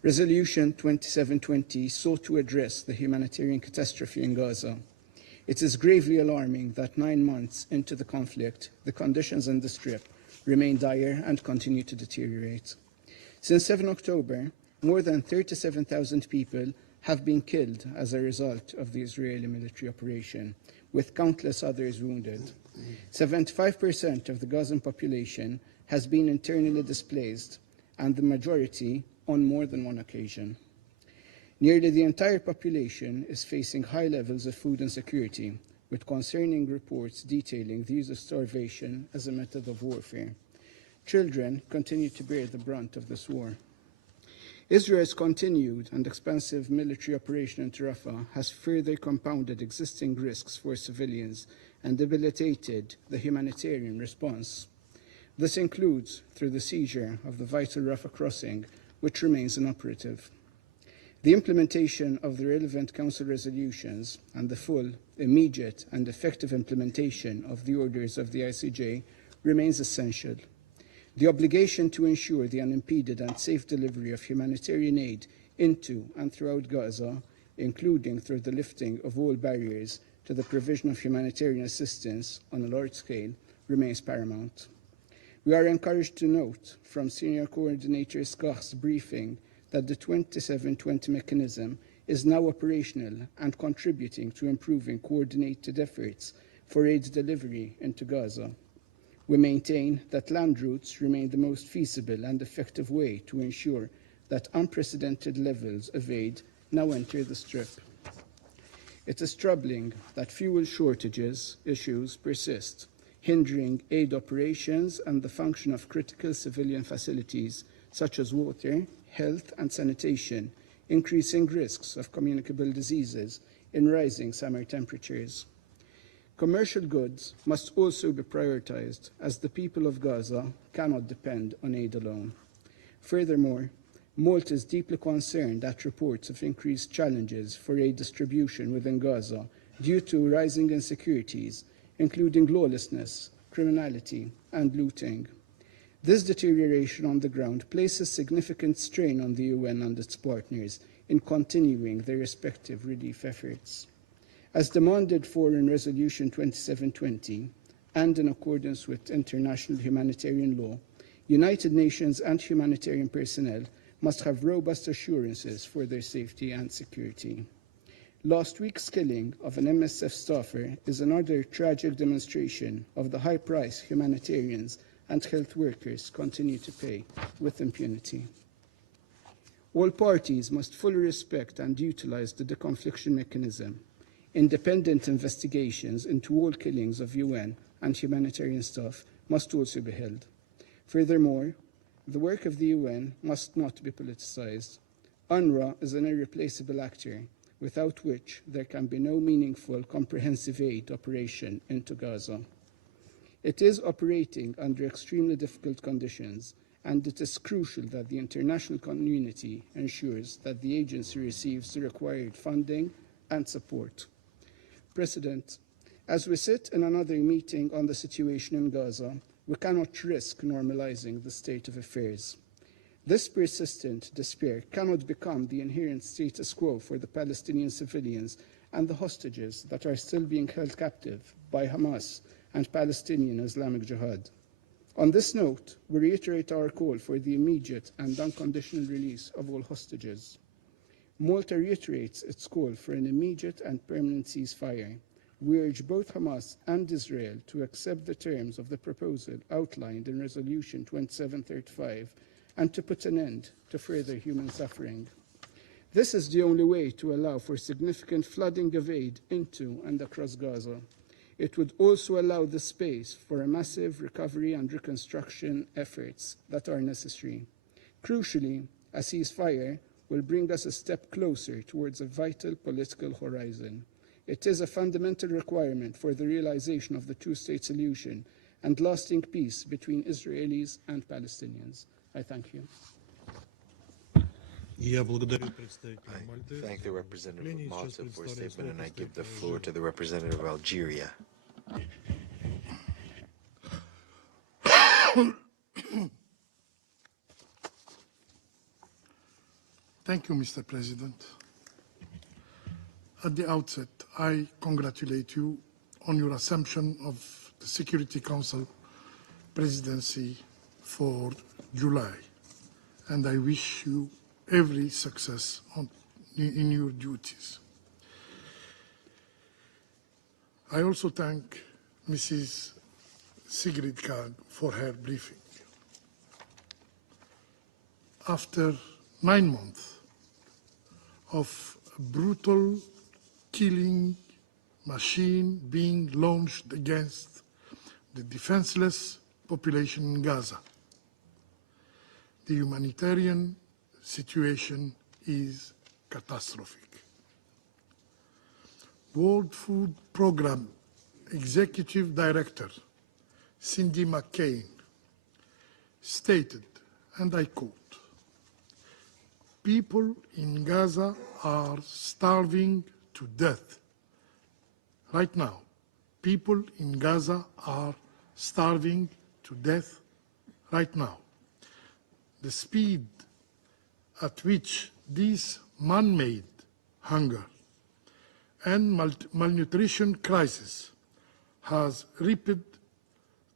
Resolution 2720 sought to address the humanitarian catastrophe in Gaza. It is gravely alarming that 9 months into the conflict, the conditions in the Strip remain dire and continue to deteriorate. Since 7 October, more than 37,000 people have been killed as a result of the Israeli military operation, with countless others wounded. 75% of the Gazan population has been internally displaced, and the majority on more than one occasion. Nearly the entire population is facing high levels of food insecurity, with concerning reports detailing the use of starvation as a method of warfare. Children continue to bear the brunt of this war. Israel's continued and expansive military operation into Rafah has further compounded existing risks for civilians and debilitated the humanitarian response. This includes through the seizure of the vital Rafah crossing, which remains inoperative. The implementation of the relevant Council resolutions and the full, immediate, and effective implementation of the orders of the ICJ remains essential. The obligation to ensure the unimpeded and safe delivery of humanitarian aid into and throughout Gaza, including through the lifting of all barriers to the provision of humanitarian assistance on a large scale, remains paramount. We are encouraged to note from Senior Coordinator Kaag's briefing that the 2720 mechanism is now operational and contributing to improving coordinated efforts for aid delivery into Gaza. We maintain that land routes remain the most feasible and effective way to ensure that unprecedented levels of aid now enter the Strip. It is troubling that fuel shortages issues persist, hindering aid operations and the function of critical civilian facilities such as water, health and sanitation, increasing risks of communicable diseases in rising summer temperatures. Commercial goods must also be prioritized, as the people of Gaza cannot depend on aid alone. Furthermore, Malta is deeply concerned at reports of increased challenges for aid distribution within Gaza due to rising insecurities, including lawlessness, criminality, and looting. This deterioration on the ground places significant strain on the UN and its partners in continuing their respective relief efforts. As demanded for in Resolution 2720 and in accordance with international humanitarian law, United Nations and humanitarian personnel must have robust assurances for their safety and security. Last week's killing of an MSF staffer is another tragic demonstration of the high price humanitarians and health workers continue to pay with impunity. All parties must fully respect and utilize the deconfliction mechanism. Independent investigations into all killings of UN and humanitarian staff must also be held. Furthermore, the work of the UN must not be politicized. UNRWA is an irreplaceable actor, without which there can be no meaningful comprehensive aid operation into Gaza. It is operating under extremely difficult conditions, and it is crucial that the international community ensures that the agency receives the required funding and support. President, as we sit in another meeting on the situation in Gaza, we cannot risk normalizing the state of affairs. This persistent despair cannot become the inherent status quo for the Palestinian civilians and the hostages that are still being held captive by Hamas and Palestinian Islamic Jihad. On this note, we reiterate our call for the immediate and unconditional release of all hostages. Malta reiterates its call for an immediate and permanent ceasefire. We urge both Hamas and Israel to accept the terms of the proposal outlined in Resolution 2735 and to put an end to further human suffering. This is the only way to allow for significant flooding of aid into and across Gaza. It would also allow the space for a massive recovery and reconstruction efforts that are necessary. Crucially, a ceasefire will bring us a step closer towards a vital political horizon. It is a fundamental requirement for the realization of the two-state solution and lasting peace between Israelis and Palestinians. I thank you. I thank the representative of Malta for a statement, and I give the floor to the representative of Algeria. Thank you, Mr. President. At the outset, I congratulate you on your assumption of the Security Council presidency for July, and I wish you every success in your duties. I also thank Mrs. Sigrid Kaag for her briefing. After 9 months of a brutal killing machine being launched against the defenseless population in Gaza, the humanitarian situation is catastrophic. World Food Programme Executive Director Cindy McCain stated, and I quote, "People in Gaza are starving to death. Right now, people in Gaza are starving to death right now. The speed at which this man-made hunger and malnutrition crisis has ripped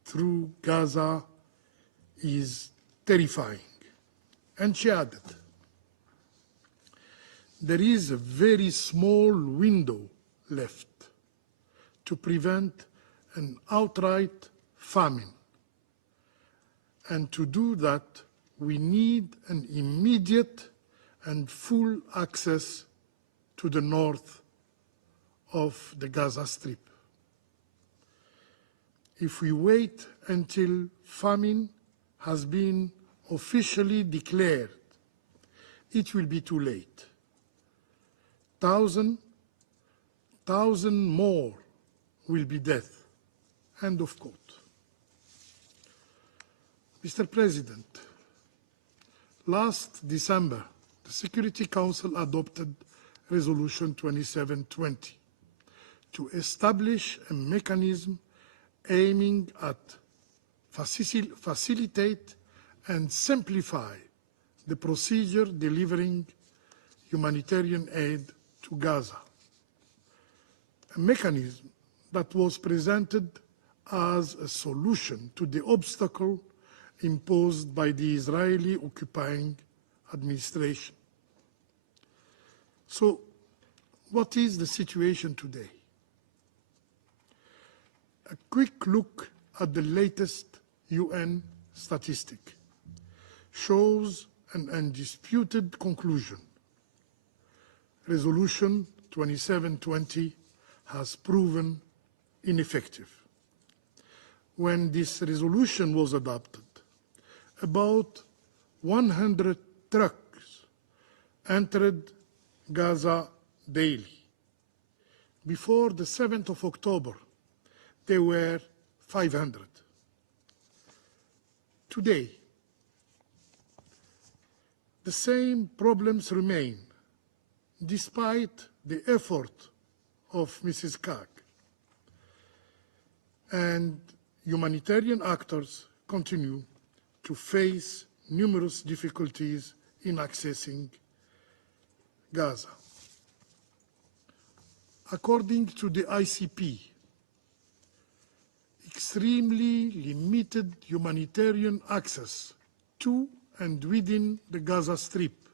through Gaza is terrifying." And she added, "There is a very small window left to prevent an outright famine. And to do that, we need an immediate and full access to the north of the Gaza Strip. If we wait until famine has been officially declared, it will be too late. Thousand more will be dead." End of quote. Mr. President, last December, the Security Council adopted Resolution 2720 to establish a mechanism aiming at facilitate and simplify the procedure delivering humanitarian aid to Gaza, a mechanism that was presented as a solution to the obstacle imposed by the Israeli occupying administration. So, what is the situation today? A quick look at the latest UN statistic shows an undisputed conclusion. Resolution 2720 has proven ineffective. When this resolution was adopted, about 100 trucks entered Gaza daily. Before the 7th of October, there were 500. Today, the same problems remain, despite the effort of Mrs. Kaag. And humanitarian actors continue to face numerous difficulties in accessing Gaza. According to the ICP, extremely limited humanitarian access to and within the Gaza Strip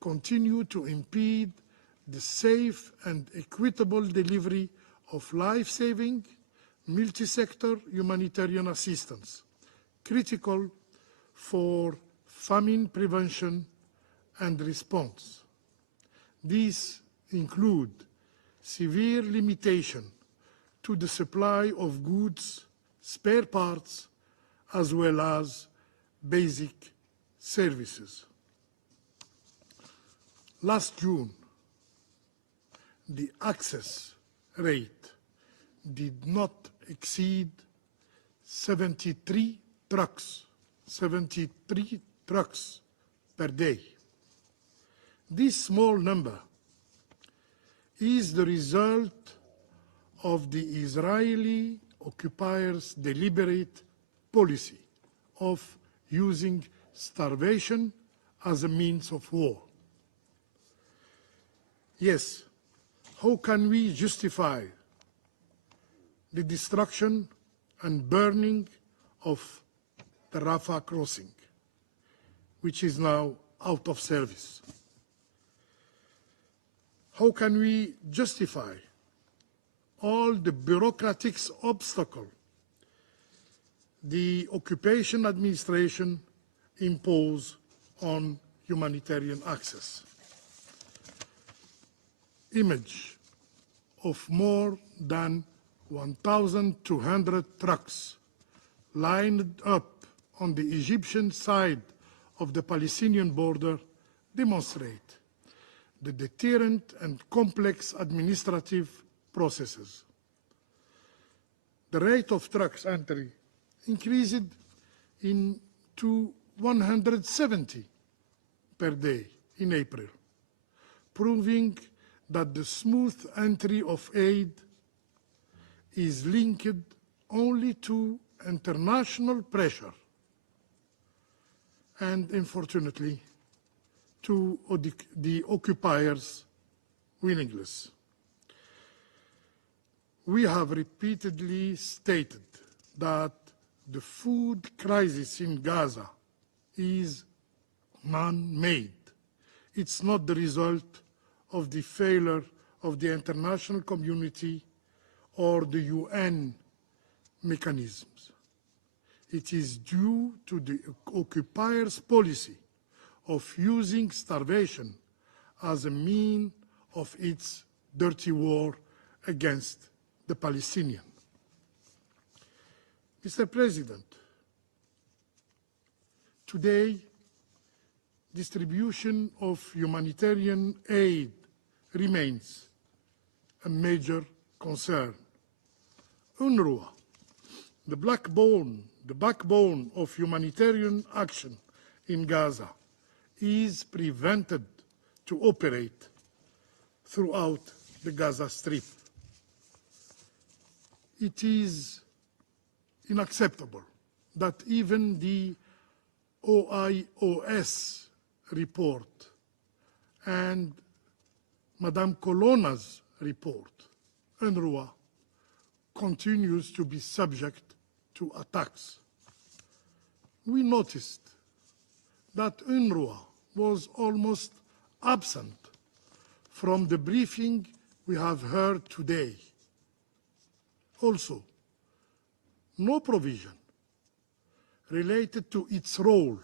continue to impede the safe and equitable delivery of life-saving, multi-sector humanitarian assistance, critical for famine prevention and response. These include severe limitation to the supply of goods, spare parts, as well as basic services. Last June, the access rate did not exceed 73 trucks per day. This small number is the result of the Israeli occupiers' deliberate policy of using starvation as a means of war. Yes, how can we justify the destruction and burning of the Rafah crossing, which is now out of service? How can we justify all the bureaucratic obstacles the occupation administration impose on humanitarian access? Image of more than 1,200 trucks lined up on the Egyptian side of the Palestinian border demonstrate the deterrent and complex administrative processes. The rate of trucks entry increased to 170 per day in April, proving that the smooth entry of aid is linked only to international pressure and, unfortunately, to the occupiers' willingness. We have repeatedly stated that the food crisis in Gaza is man-made. It's not the result of the failure of the international community or the UN mechanisms. It is due to the occupiers' policy of using starvation as a means of its dirty war against the Palestinians. Mr. President, today, distribution of humanitarian aid remains a major concern. UNRWA, the backbone of humanitarian action in Gaza, is prevented to operate throughout the Gaza Strip. It is unacceptable that even the OIOS report and Madame Colonna's report, UNRWA continues to be subject to attacks. We noticed that UNRWA was almost absent from the briefing we have heard today. Also, no provision related to its role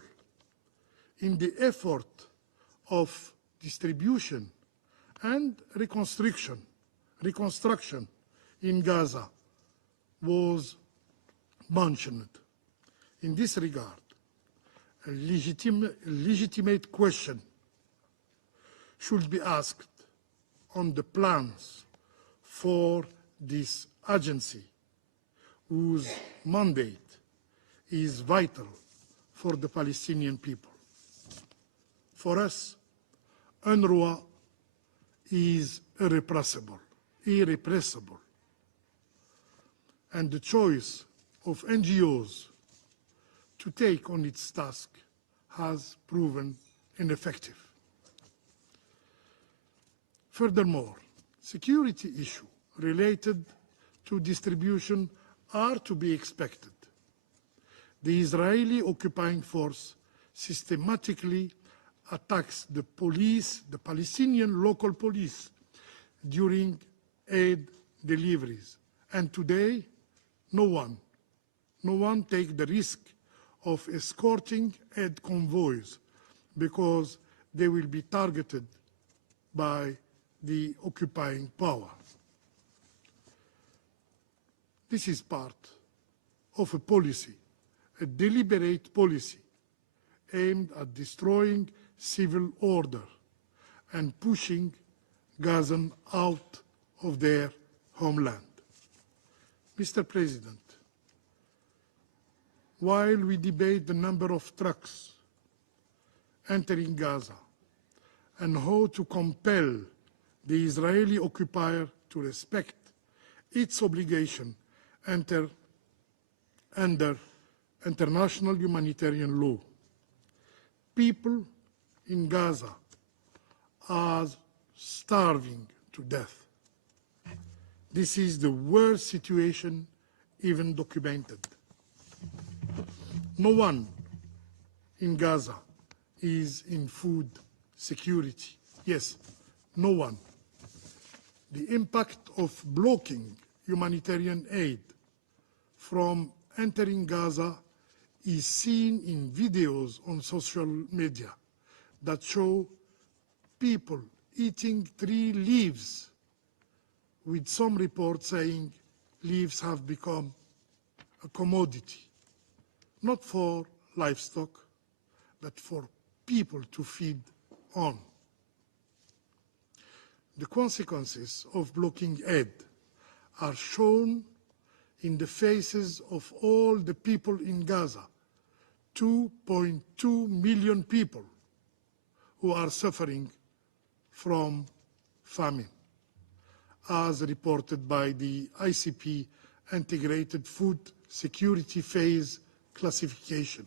in the effort of distribution and reconstruction in Gaza was mentioned. In this regard, a legitimate question should be asked on the plans for this agency, whose mandate is vital for the Palestinian people. For us, UNRWA is irrepressible, and the choice of NGOs to take on its task has proven ineffective. Furthermore, security issues related to distribution are to be expected. The Israeli occupying force systematically attacks the police, the Palestinian local police, during aid deliveries. And today, no one takes the risk of escorting aid convoys because they will be targeted by the occupying power. This is part of a policy, a deliberate policy aimed at destroying civil order and pushing Gazans out of their homeland. Mr. President, while we debate the number of trucks entering Gaza and how to compel the Israeli occupier to respect its obligation under international humanitarian law. People in Gaza are starving to death. This is the worst situation even documented. No one in Gaza is in food security. Yes, no one. The impact of blocking humanitarian aid from entering Gaza is seen in videos on social media that show people eating tree leaves, with some reports saying leaves have become a commodity, not for livestock, but for people to feed on. The consequences of blocking aid are shown in the faces of all the people in Gaza, 2.2 million people who are suffering from famine, as reported by the ICP Integrated Food Security Phase Classification.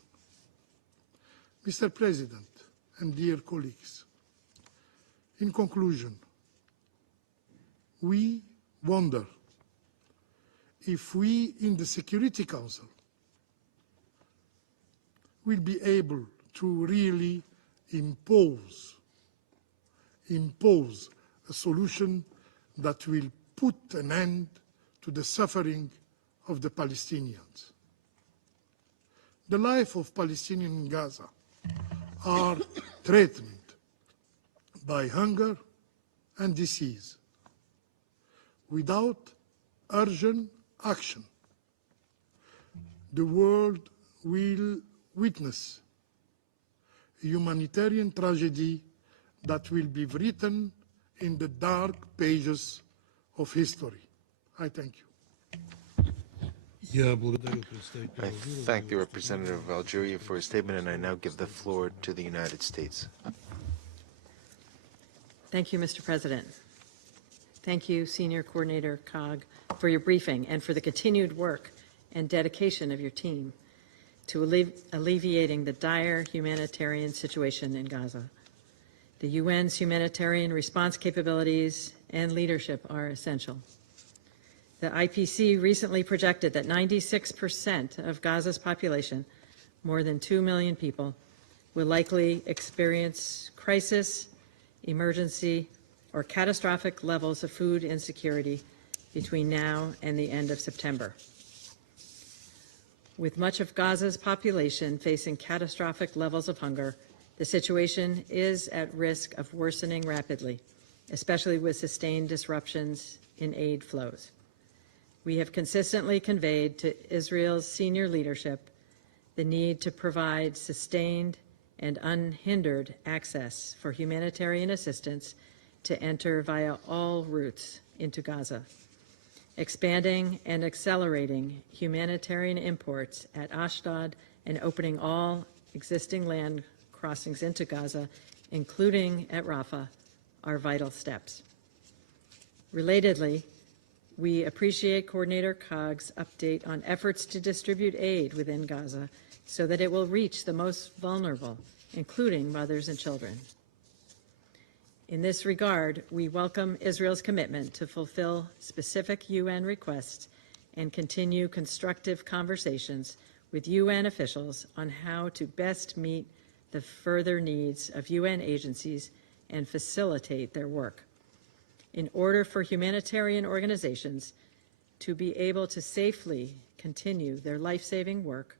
Mr. President and dear colleagues, in conclusion, we wonder if we in the Security Council will be able to really impose a solution that will put an end to the suffering of the Palestinians. The life of Palestinians in Gaza are threatened by hunger and disease. Without urgent action, the world will witness a humanitarian tragedy that will be written in the dark pages of history. I thank you. I thank the representative of Algeria for his statement, and I now give the floor to the United States. Thank you, Mr. President. Thank you, Senior Coordinator Kaag, for your briefing and for the continued work and dedication of your team to alleviating the dire humanitarian situation in Gaza. The UN's humanitarian response capabilities and leadership are essential. The IPC recently projected that 96% of Gaza's population, more than 2 million people, will likely experience crisis, emergency, or catastrophic levels of food insecurity between now and the end of September. With much of Gaza's population facing catastrophic levels of hunger, the situation is at risk of worsening rapidly, especially with sustained disruptions in aid flows. We have consistently conveyed to Israel's senior leadership the need to provide sustained and unhindered access for humanitarian assistance to enter via all routes into Gaza, expanding and accelerating humanitarian imports at Ashdod and opening all existing land crossings into Gaza, including at Rafah, are vital steps. Relatedly, we appreciate Coordinator Kaag's update on efforts to distribute aid within Gaza so that it will reach the most vulnerable, including mothers and children. In this regard, we welcome Israel's commitment to fulfill specific UN requests and continue constructive conversations with UN officials on how to best meet the further needs of UN agencies and facilitate their work. In order for humanitarian organizations to be able to safely continue their life-saving work,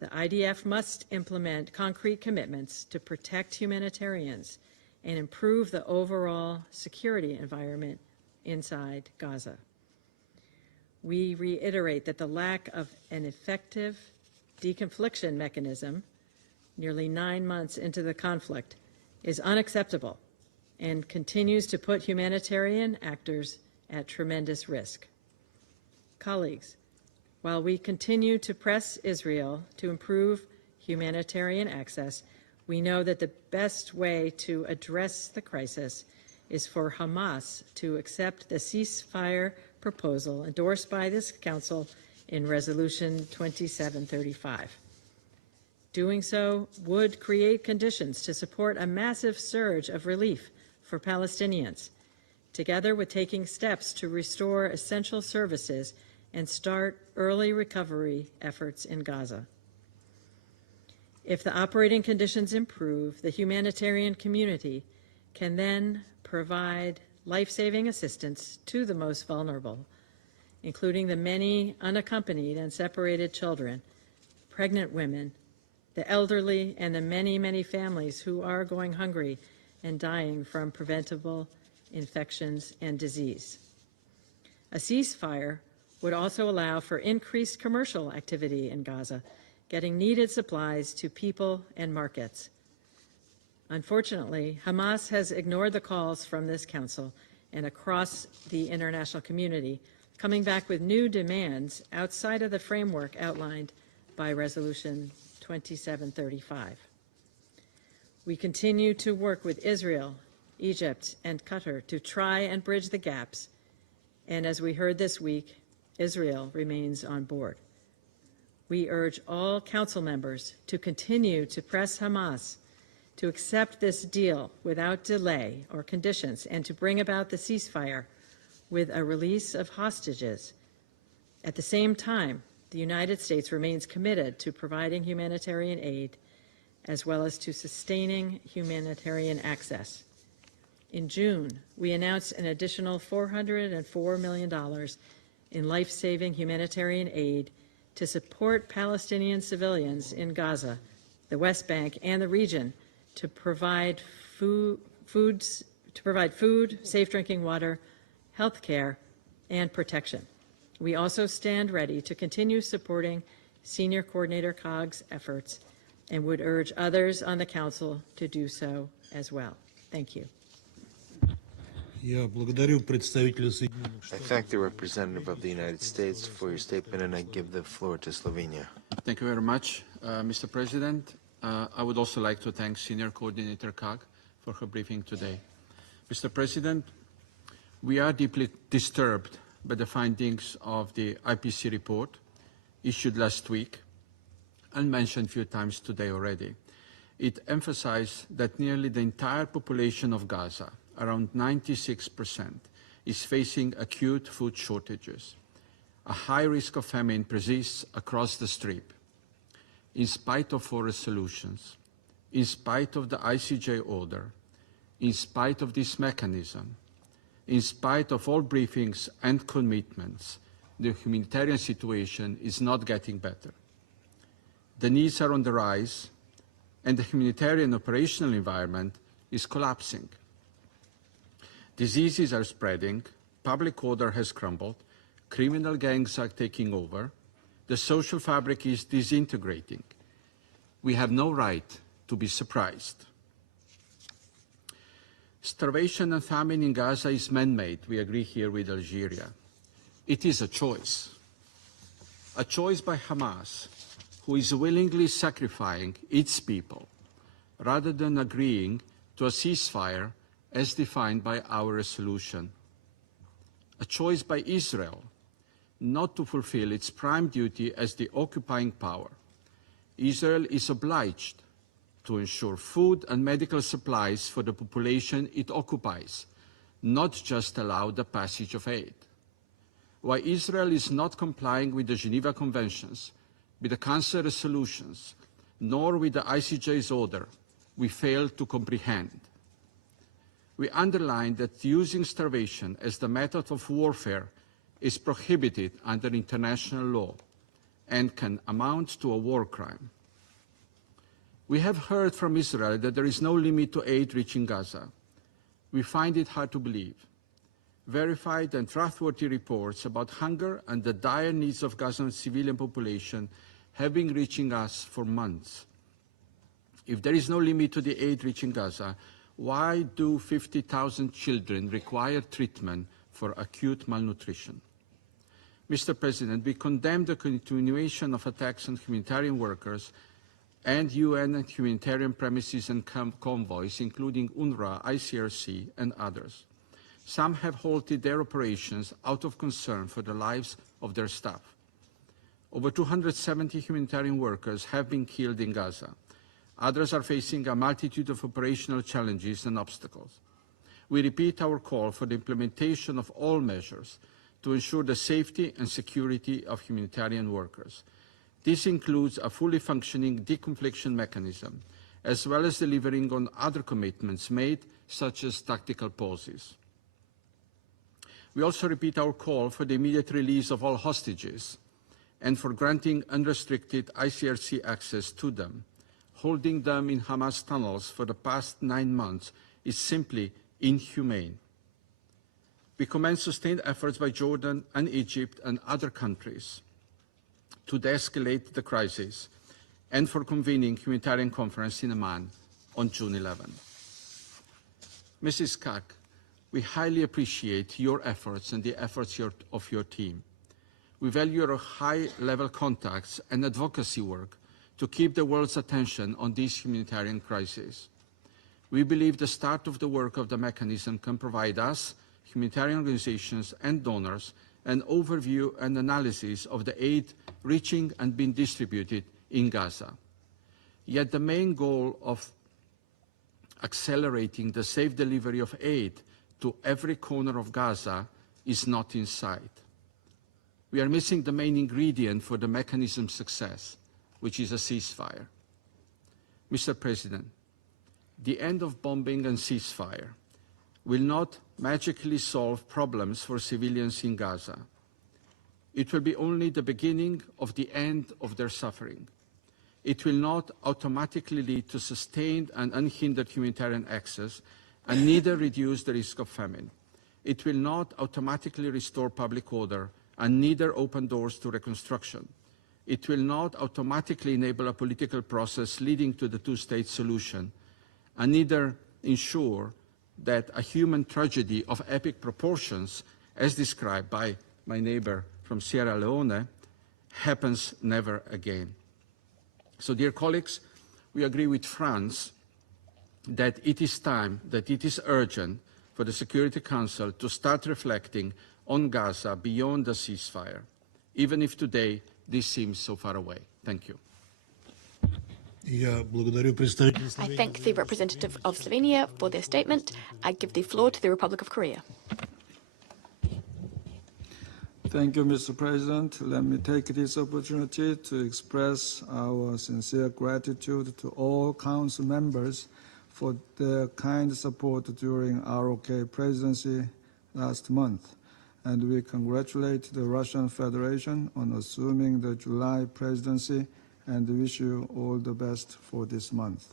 the IDF must implement concrete commitments to protect humanitarians and improve the overall security environment inside Gaza. We reiterate that the lack of an effective deconfliction mechanism nearly 9 months into the conflict is unacceptable and continues to put humanitarian actors at tremendous risk. Colleagues, while we continue to press Israel to improve humanitarian access, we know that the best way to address the crisis is for Hamas to accept the ceasefire proposal endorsed by this Council in Resolution 2735. Doing so would create conditions to support a massive surge of relief for Palestinians, together with taking steps to restore essential services and start early recovery efforts in Gaza. If the operating conditions improve, the humanitarian community can then provide life-saving assistance to the most vulnerable, including the many unaccompanied and separated children, pregnant women, the elderly, and the many, many families who are going hungry and dying from preventable infections and disease. A ceasefire would also allow for increased commercial activity in Gaza, getting needed supplies to people and markets. Unfortunately, Hamas has ignored the calls from this Council and across the international community, coming back with new demands outside of the framework outlined by Resolution 2735. We continue to work with Israel, Egypt, and Qatar to try and bridge the gaps, and as we heard this week, Israel remains on board. We urge all Council members to continue to press Hamas to accept this deal without delay or conditions and to bring about the ceasefire with a release of hostages. At the same time, the United States remains committed to providing humanitarian aid as well as to sustaining humanitarian access. In June, we announced an additional $404 million in life-saving humanitarian aid to support Palestinian civilians in Gaza, the West Bank, and the region to provide food, safe drinking water, health care, and protection. We also stand ready to continue supporting Senior Coordinator Kaag's efforts and would urge others on the Council to do so as well. Thank you. I thank the representative of the United States for your statement, and I give the floor to Slovenia. Thank you very much, Mr. President. I would also like to thank Senior Coordinator Kaag for her briefing today. Mr. President, we are deeply disturbed by the findings of the IPC report issued last week and mentioned a few times today already. It emphasized that nearly the entire population of Gaza, around 96%, is facing acute food shortages. A high risk of famine persists across the Strip. In spite of forest solutions, in spite of the ICJ order, in spite of this mechanism, in spite of all briefings and commitments, the humanitarian situation is not getting better. The needs are on the rise, and the humanitarian operational environment is collapsing. Diseases are spreading, public order has crumbled, criminal gangs are taking over, the social fabric is disintegrating. We have no right to be surprised. Starvation and famine in Gaza is man-made, we agree here with Algeria. It is a choice by Hamas, who is willingly sacrificing its people rather than agreeing to a ceasefire as defined by our resolution. A choice by Israel not to fulfill its prime duty as the occupying power. Israel is obliged to ensure food and medical supplies for the population it occupies, not just allow the passage of aid. Why Israel is not complying with the Geneva Conventions, with the Council resolutions, nor with the ICJ's order, we fail to comprehend. We underline that using starvation as the method of warfare is prohibited under international law and can amount to a war crime. We have heard from Israel that there is no limit to aid reaching Gaza. We find it hard to believe. Verified and trustworthy reports about hunger and the dire needs of Gaza's civilian population have been reaching us for months. If there is no limit to the aid reaching Gaza, why do 50,000 children require treatment for acute malnutrition? Mr. President, we condemn the continuation of attacks on humanitarian workers and UN humanitarian premises and convoys, including UNRWA, ICRC, and others. Some have halted their operations out of concern for the lives of their staff. Over 270 humanitarian workers have been killed in Gaza. Others are facing a multitude of operational challenges and obstacles. We repeat our call for the implementation of all measures to ensure the safety and security of humanitarian workers. This includes a fully functioning deconfliction mechanism, as well as delivering on other commitments made, such as tactical pauses. We also repeat our call for the immediate release of all hostages and for granting unrestricted ICRC access to them. Holding them in Hamas tunnels for the past 9 months is simply inhumane. We commend sustained efforts by Jordan and Egypt and other countries to de-escalate the crisis and for convening humanitarian conference in Amman on June 11. Mrs. Kaag, we highly appreciate your efforts and the efforts of your team. We value your high-level contacts and advocacy work to keep the world's attention on this humanitarian crisis. We believe the start of the work of the mechanism can provide us, humanitarian organizations and donors, an overview and analysis of the aid reaching and being distributed in Gaza. Yet the main goal of accelerating the safe delivery of aid to every corner of Gaza is not in sight. We are missing the main ingredient for the mechanism's success, which is a ceasefire. Mr. President, the end of bombing and ceasefire will not magically solve problems for civilians in Gaza. It will be only the beginning of the end of their suffering. It will not automatically lead to sustained and unhindered humanitarian access, and neither reduce the risk of famine. It will not automatically restore public order, and neither open doors to reconstruction. It will not automatically enable a political process leading to the two-state solution, and neither ensure that a human tragedy of epic proportions, as described by my neighbor from Sierra Leone, happens never again. So, dear colleagues, we agree with France that it is time, that it is urgent for the Security Council to start reflecting on Gaza beyond the ceasefire, even if today this seems so far away. Thank you. I thank the representative of Slovenia for their statement. I give the floor to the Republic of Korea. Thank you, Mr. President. Let me take this opportunity to express our sincere gratitude to all Council members for their kind support during ROK presidency last month. And we congratulate the Russian Federation on assuming the July presidency and wish you all the best for this month.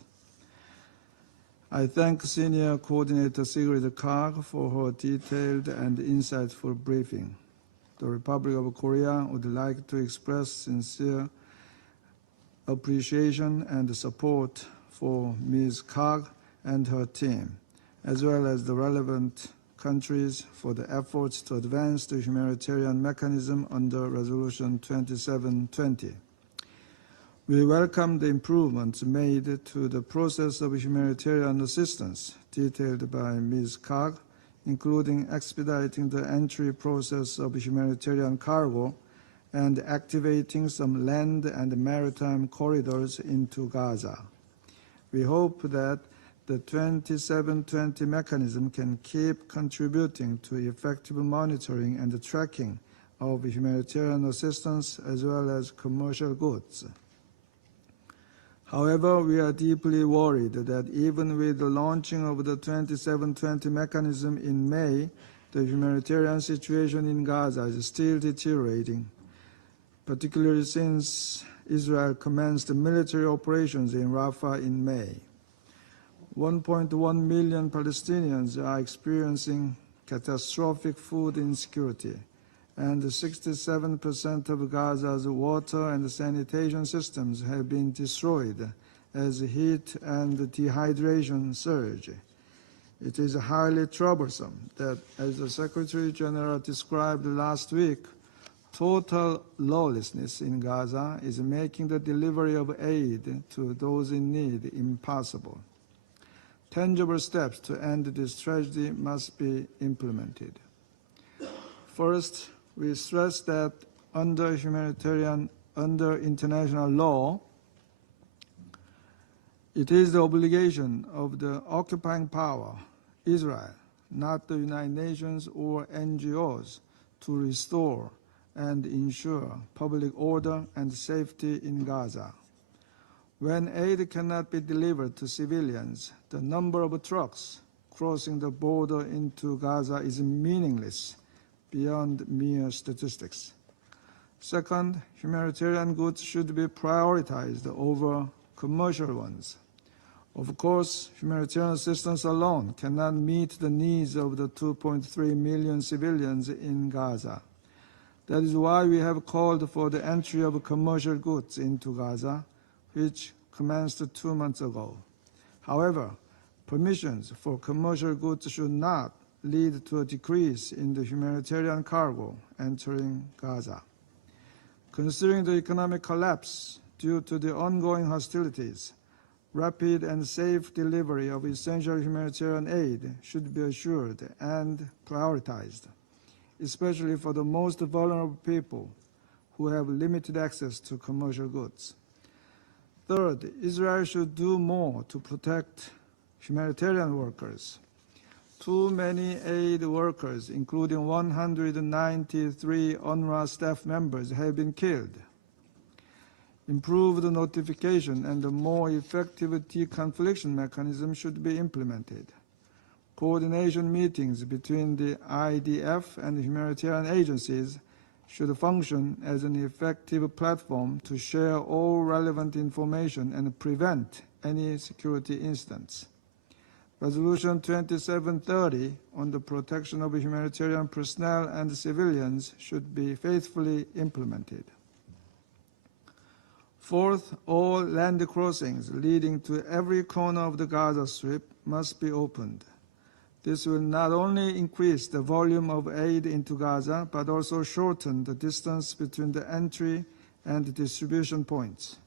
I thank Senior Coordinator Sigrid Kaag for her detailed and insightful briefing. The Republic of Korea would like to express sincere appreciation and support for Ms. Kaag and her team, as well as the relevant countries for the efforts to advance the humanitarian mechanism under Resolution 2720. We welcome the improvements made to the process of humanitarian assistance detailed by Ms. Kaag, including expediting the entry process of humanitarian cargo and activating some land and maritime corridors into Gaza. We hope that the 2720 mechanism can keep contributing to effective monitoring and tracking of humanitarian assistance as well as commercial goods. However, we are deeply worried that even with the launching of the 2720 mechanism in May, the humanitarian situation in Gaza is still deteriorating, particularly since Israel commenced military operations in Rafah in May. 1.1 million Palestinians are experiencing catastrophic food insecurity, and 67% of Gaza's water and sanitation systems have been destroyed as heat and dehydration surge. It is highly troublesome that, as the Secretary General described last week, Total lawlessness in Gaza is making the delivery of aid to those in need impossible. Tangible steps to end this tragedy must be implemented. First, we stress that under international law, it is the obligation of the occupying power, Israel, not the United Nations or NGOs, to restore and ensure public order and safety in Gaza. When aid cannot be delivered to civilians, the number of trucks crossing the border into Gaza is meaningless beyond mere statistics. Second, humanitarian goods should be prioritized over commercial ones. Of course, humanitarian assistance alone cannot meet the needs of the 2.3 million civilians in Gaza. That is why we have called for the entry of commercial goods into Gaza, which commenced 2 months ago. However, permissions for commercial goods should not lead to a decrease in the humanitarian cargo entering Gaza. Considering the economic collapse due to the ongoing hostilities, rapid and safe delivery of essential humanitarian aid should be assured and prioritized, especially for the most vulnerable people who have limited access to commercial goods. Third, Israel should do more to protect humanitarian workers. Too many aid workers, including 193 UNRWA staff members, have been killed. Improved notification and a more effective deconfliction mechanism should be implemented. Coordination meetings between the IDF and humanitarian agencies should function as an effective platform to share all relevant information and prevent any security incidents. Resolution 2730 on the protection of humanitarian personnel and civilians should be faithfully implemented. Fourth, all land crossings leading to every corner of the Gaza Strip must be opened. This will not only increase the volume of aid into Gaza, but also shorten the distance between the entry and distribution points.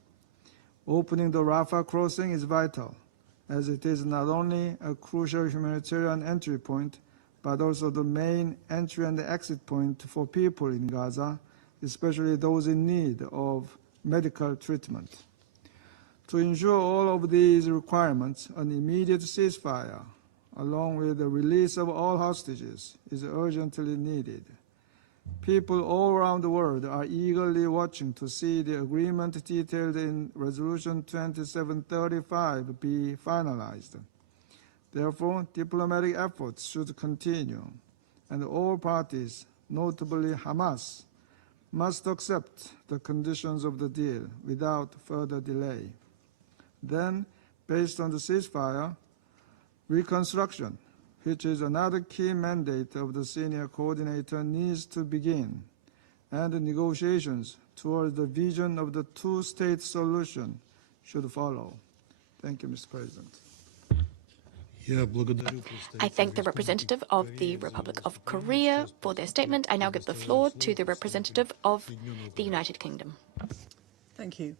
Opening the Rafah crossing is vital, as it is not only a crucial humanitarian entry point, but also the main entry and exit point for people in Gaza, especially those in need of medical treatment. To ensure all of these requirements, an immediate ceasefire, along with the release of all hostages, is urgently needed. People all around the world are eagerly watching to see the agreement detailed in Resolution 2735 be finalized. Therefore, diplomatic efforts should continue, and all parties, notably Hamas, must accept the conditions of the deal without further delay. Then, based on the ceasefire, Reconstruction, which is another key mandate of the senior coordinator, needs to begin, and the negotiations towards the vision of the two-state solution should follow. Thank you, Mr. President. I thank the representative of the Republic of Korea for their statement. I now give the floor to the representative of the United Kingdom. Thank you.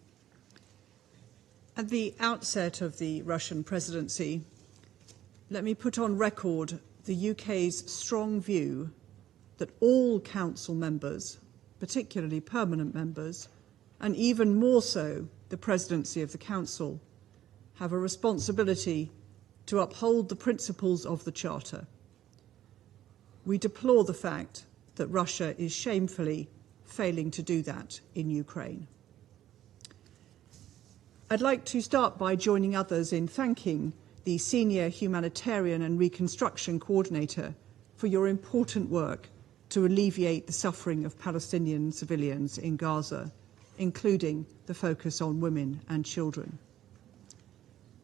At the outset of the Russian presidency, let me put on record the UK's strong view that all Council members, particularly permanent members, and even more so the Presidency of the Council, have a responsibility to uphold the principles of the Charter. We deplore the fact that Russia is shamefully failing to do that in Ukraine. I'd like to start by joining others in thanking the Senior Humanitarian and Reconstruction Coordinator for your important work to alleviate the suffering of Palestinian civilians in Gaza, including the focus on women and children.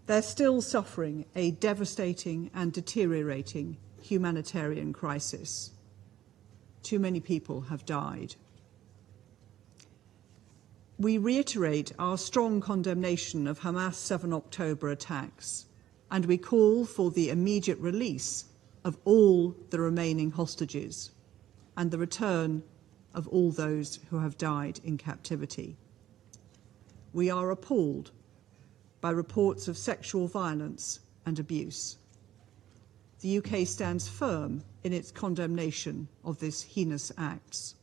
They're still suffering a devastating and deteriorating humanitarian crisis. Too many people have died. We reiterate our strong condemnation of Hamas' 7 October attacks, and we call for the immediate release of all the remaining hostages and the return of all those who have died in captivity. We are appalled by reports of sexual violence and abuse. The UK stands firm in its condemnation of these heinous acts.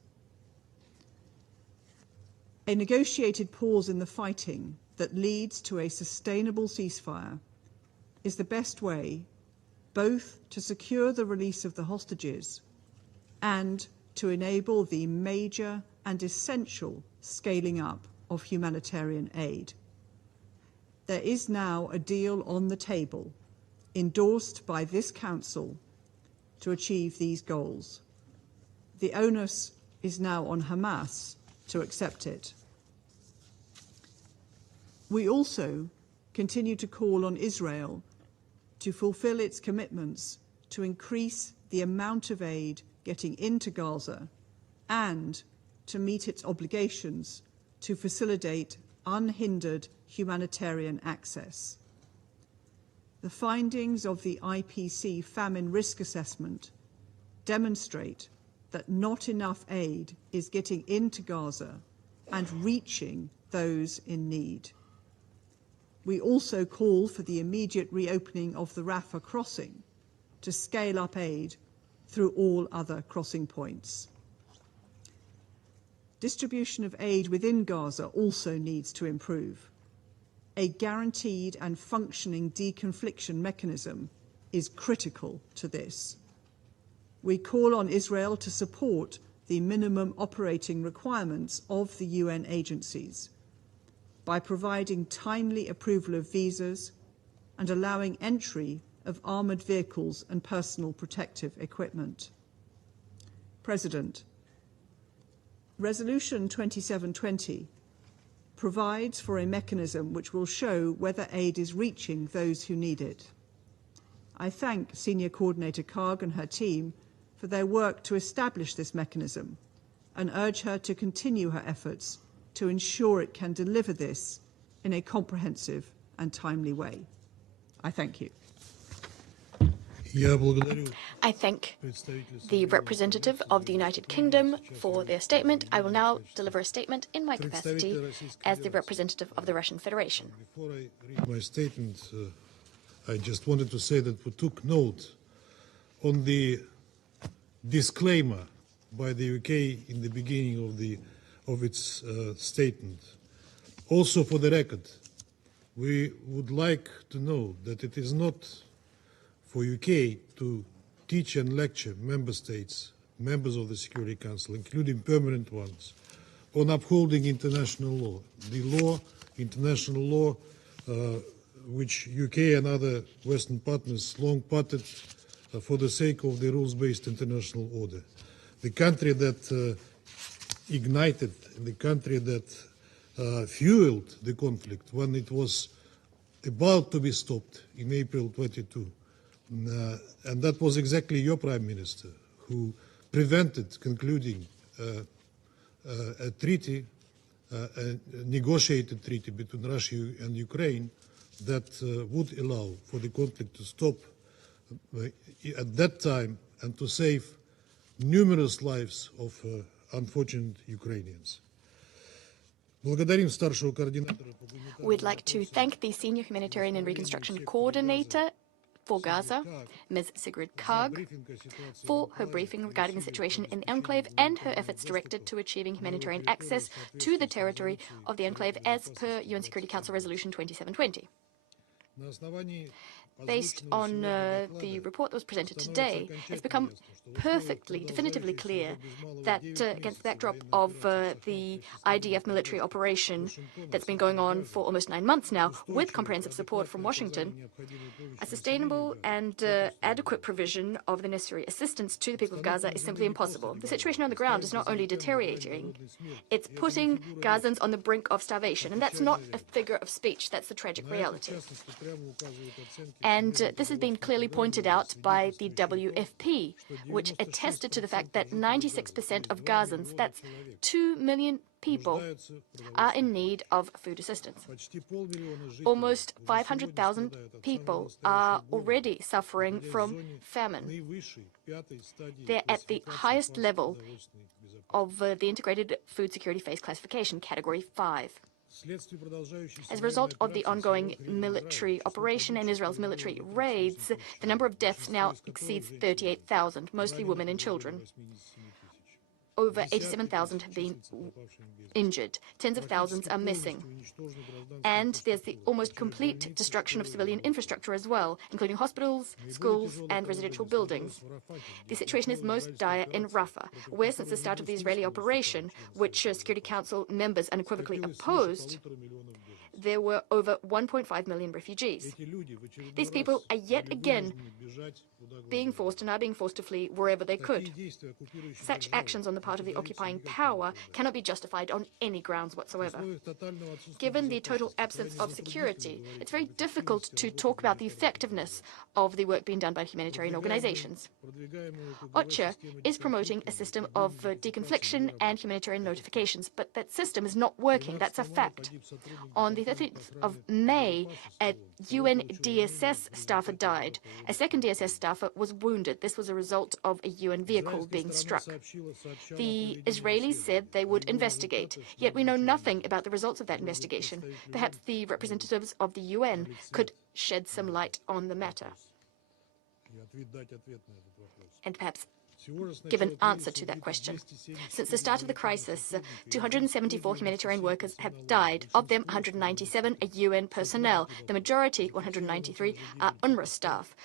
A negotiated pause in the fighting that leads to a sustainable ceasefire is the best way both to secure the release of the hostages and to enable the major and essential scaling up of humanitarian aid. There is now a deal on the table, endorsed by this Council, to achieve these goals. The onus is now on Hamas to accept it. We also continue to call on Israel to fulfill its commitments to increase the amount of aid getting into Gaza and to meet its obligations to facilitate unhindered humanitarian access. The findings of the IPC famine risk assessment demonstrate that not enough aid is getting into Gaza and reaching those in need. We also call for the immediate reopening of the Rafah crossing to scale up aid through all other crossing points. Distribution of aid within Gaza also needs to improve. A guaranteed and functioning deconfliction mechanism is critical to this. We call on Israel to support the minimum operating requirements of the UN agencies by providing timely approval of visas and allowing entry of armoured vehicles and personal protective equipment. President, Resolution 2720 provides for a mechanism which will show whether aid is reaching those who need it. I thank Senior Coordinator Kaag and her team for their work to establish this mechanism and urge her to continue her efforts to ensure it can deliver this in a comprehensive and timely way. I thank you. I thank the representative of the United Kingdom for their statement. I will now deliver a statement in my capacity as the representative of the Russian Federation. Before I read my statement, I just wanted to say that we took note on the disclaimer by the UK in the beginning of its statement. Also, for the record, we would like to know that it is not for UK to teach and lecture member states, members of the Security Council, including permanent ones, on upholding international law. The law, international law, which UK and other Western partners long parted for the sake of the rules-based international order. The country that ignited, the country that fueled the conflict when it was about to be stopped in April 22. And that was exactly your Prime Minister who prevented concluding a treaty, a negotiated treaty between Russia and Ukraine that would allow for the conflict to stop at that time and to save numerous lives of unfortunate Ukrainians. We'd like to thank the Senior Humanitarian and Reconstruction Coordinator for Gaza, Ms. Sigrid Kaag, for her briefing regarding the situation in the enclave and her efforts directed to achieving humanitarian access to the territory of the enclave as per UN Security Council Resolution 2720. Based on the report that was presented today, it's become perfectly, definitively clear that against the backdrop of the IDF military operation that's been going on for almost 9 months now, with comprehensive support from Washington, a sustainable and adequate provision of the necessary assistance to the people of Gaza is simply impossible. The situation on the ground is not only deteriorating, it's putting Gazans on the brink of starvation, and that's not a figure of speech, that's the tragic reality. And this has been clearly pointed out by the WFP, which attested to the fact that 96% of Gazans, that's 2 million people, are in need of food assistance. Almost 500,000 people are already suffering from famine. They're at the highest level of the Integrated Food Security Phase Classification, Category 5. As a result of the ongoing military operation and Israel's military raids, the number of deaths now exceeds 38,000, mostly women and children. Over 87,000 have been injured. Tens of thousands are missing. And there's the almost complete destruction of civilian infrastructure as well, including hospitals, schools, and residential buildings. The situation is most dire in Rafah, where since the start of the Israeli operation, which Security Council members unequivocally opposed, there were over 1.5 million refugees. These people are yet again being forced and are being forced to flee wherever they could. Such actions on the part of the occupying power cannot be justified on any grounds whatsoever. Given the total absence of security, it's very difficult to talk about the effectiveness of the work being done by humanitarian organizations. OCHA is promoting a system of deconfliction and humanitarian notifications, but that system is not working. That's a fact. On the 13th of May, a UN DSS staffer died. A second DSS staffer was wounded. This was a result of a UN vehicle being struck. The Israelis said they would investigate, yet we know nothing about the results of that investigation. Perhaps the representatives of the UN could shed some light on the matter and perhaps give an answer to that question. Since the start of the crisis, 274 humanitarian workers have died. Of them, 197 are UN personnel. The majority, 193, are UNRWA staff.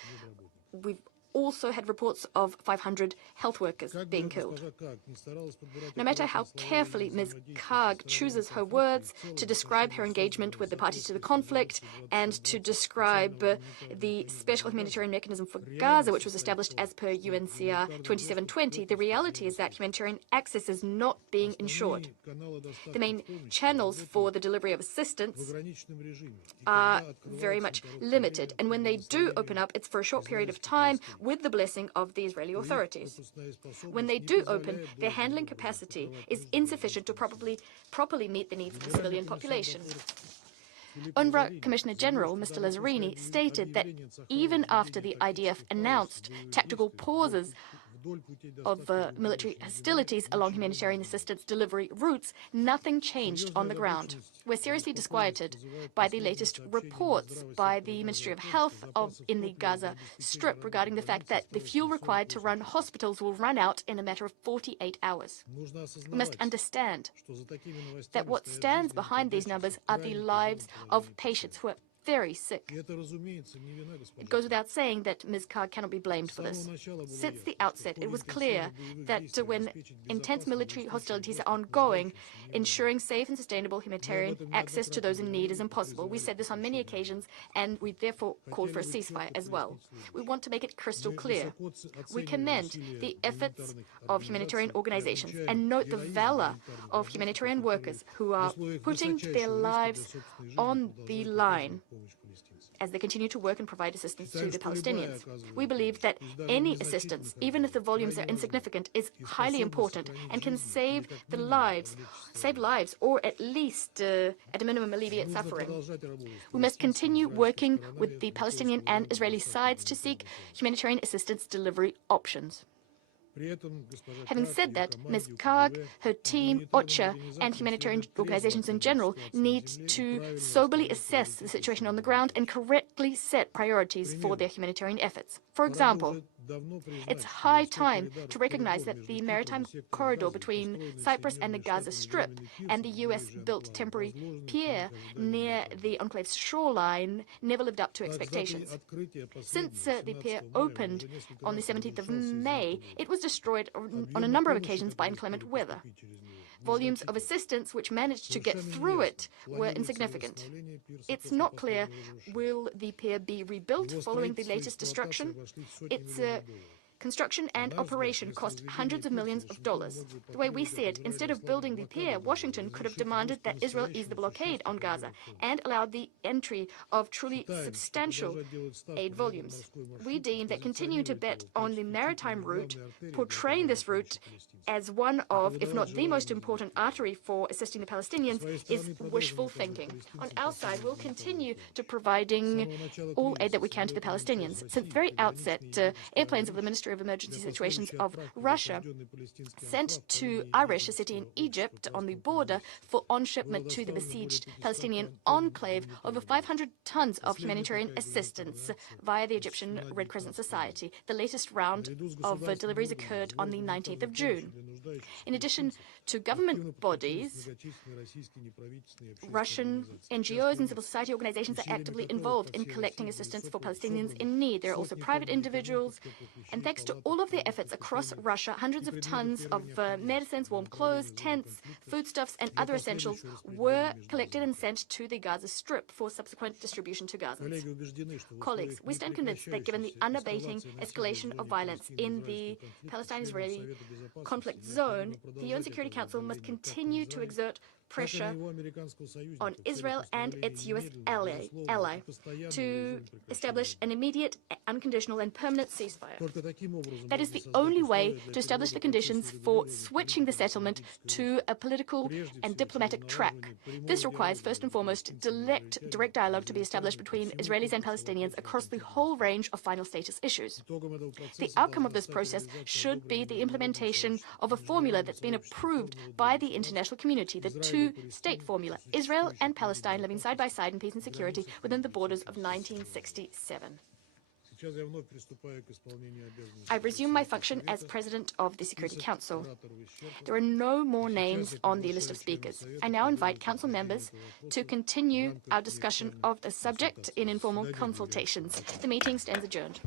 We've also had reports of 500 health workers being killed. No matter how carefully Ms. Kaag chooses her words to describe her engagement with the parties to the conflict and to describe the special humanitarian mechanism for Gaza, which was established as per UNCR 2720, the reality is that humanitarian access is not being ensured. The main channels for the delivery of assistance are very much limited, and when they do open up, it's for a short period of time with the blessing of the Israeli authorities. When they do open, their handling capacity is insufficient to properly meet the needs of the civilian population. UNRWA Commissioner General, Mr. Lazzarini, stated that even after the IDF announced tactical pauses of military hostilities along humanitarian assistance delivery routes, nothing changed on the ground. We're seriously disquieted by the latest reports by the Ministry of Health in the Gaza Strip regarding the fact that the fuel required to run hospitals will run out in a matter of 48 hours. We must understand that what stands behind these numbers are the lives of patients who are very sick. It goes without saying that Ms. Kaag cannot be blamed for this. Since the outset, it was clear that when intense military hostilities are ongoing, ensuring safe and sustainable humanitarian access to those in need is impossible. We said this on many occasions, and we therefore called for a ceasefire as well. We want to make it crystal clear. We commend the efforts of humanitarian organizations and note the valor of humanitarian workers who are putting their lives on the line as they continue to work and provide assistance to the Palestinians. We believe that any assistance, even if the volumes are insignificant, is highly important and can save lives, or at least, at a minimum, alleviate suffering. We must continue working with the Palestinian and Israeli sides to seek humanitarian assistance delivery options. Having said that, Ms. Kaag, her team, OCHA, and humanitarian organizations in general need to soberly assess the situation on the ground and correctly set priorities for their humanitarian efforts. For example, it's high time to recognize that the maritime corridor between Cyprus and the Gaza Strip and the US-built temporary pier near the enclave's shoreline never lived up to expectations. Since the pier opened on the 17th of May, it was destroyed on a number of occasions by inclement weather. Volumes of assistance which managed to get through it were insignificant. It's not clear, will the pier be rebuilt following the latest destruction? It's Construction and operation cost hundreds of millions of dollars. The way we see it, instead of building the pier, Washington could have demanded that Israel ease the blockade on Gaza and allowed the entry of truly substantial aid volumes. We deem that continuing to bet on the maritime route, portraying this route as one of, if not the most important artery for assisting the Palestinians, is wishful thinking. On our side, we'll continue to providing all aid that we can to the Palestinians. Since the very outset, airplanes of the Ministry of Emergency Situations of Russia sent to Arish, a city in Egypt on the border, for on-shipment to the besieged Palestinian enclave over 500 tons of humanitarian assistance via the Egyptian Red Crescent Society. The latest round of deliveries occurred on the 19th of June. In addition to government bodies, Russian NGOs and civil society organizations are actively involved in collecting assistance for Palestinians in need. There are also private individuals, and thanks to all of their efforts across Russia, hundreds of tons of medicines, warm clothes, tents, foodstuffs, and other essentials were collected and sent to the Gaza Strip for subsequent distribution to Gazans. Colleagues, we stand convinced that given the unabating escalation of violence in the Palestine-Israeli conflict zone, the UN Security Council must continue to exert pressure on Israel and its U.S. ally to establish an immediate, unconditional, and permanent ceasefire. That is the only way to establish the conditions for switching the settlement to a political and diplomatic track. This requires, first and foremost, direct dialogue to be established between Israelis and Palestinians across the whole range of final status issues. The outcome of this process should be the implementation of a formula that's been approved by the international community, the two-state formula, Israel and Palestine living side by side in peace and security within the borders of 1967. I resume my function as President of the Security Council. There are no more names on the list of speakers. I now invite Council members to continue our discussion of the subject in informal consultations. The meeting stands adjourned.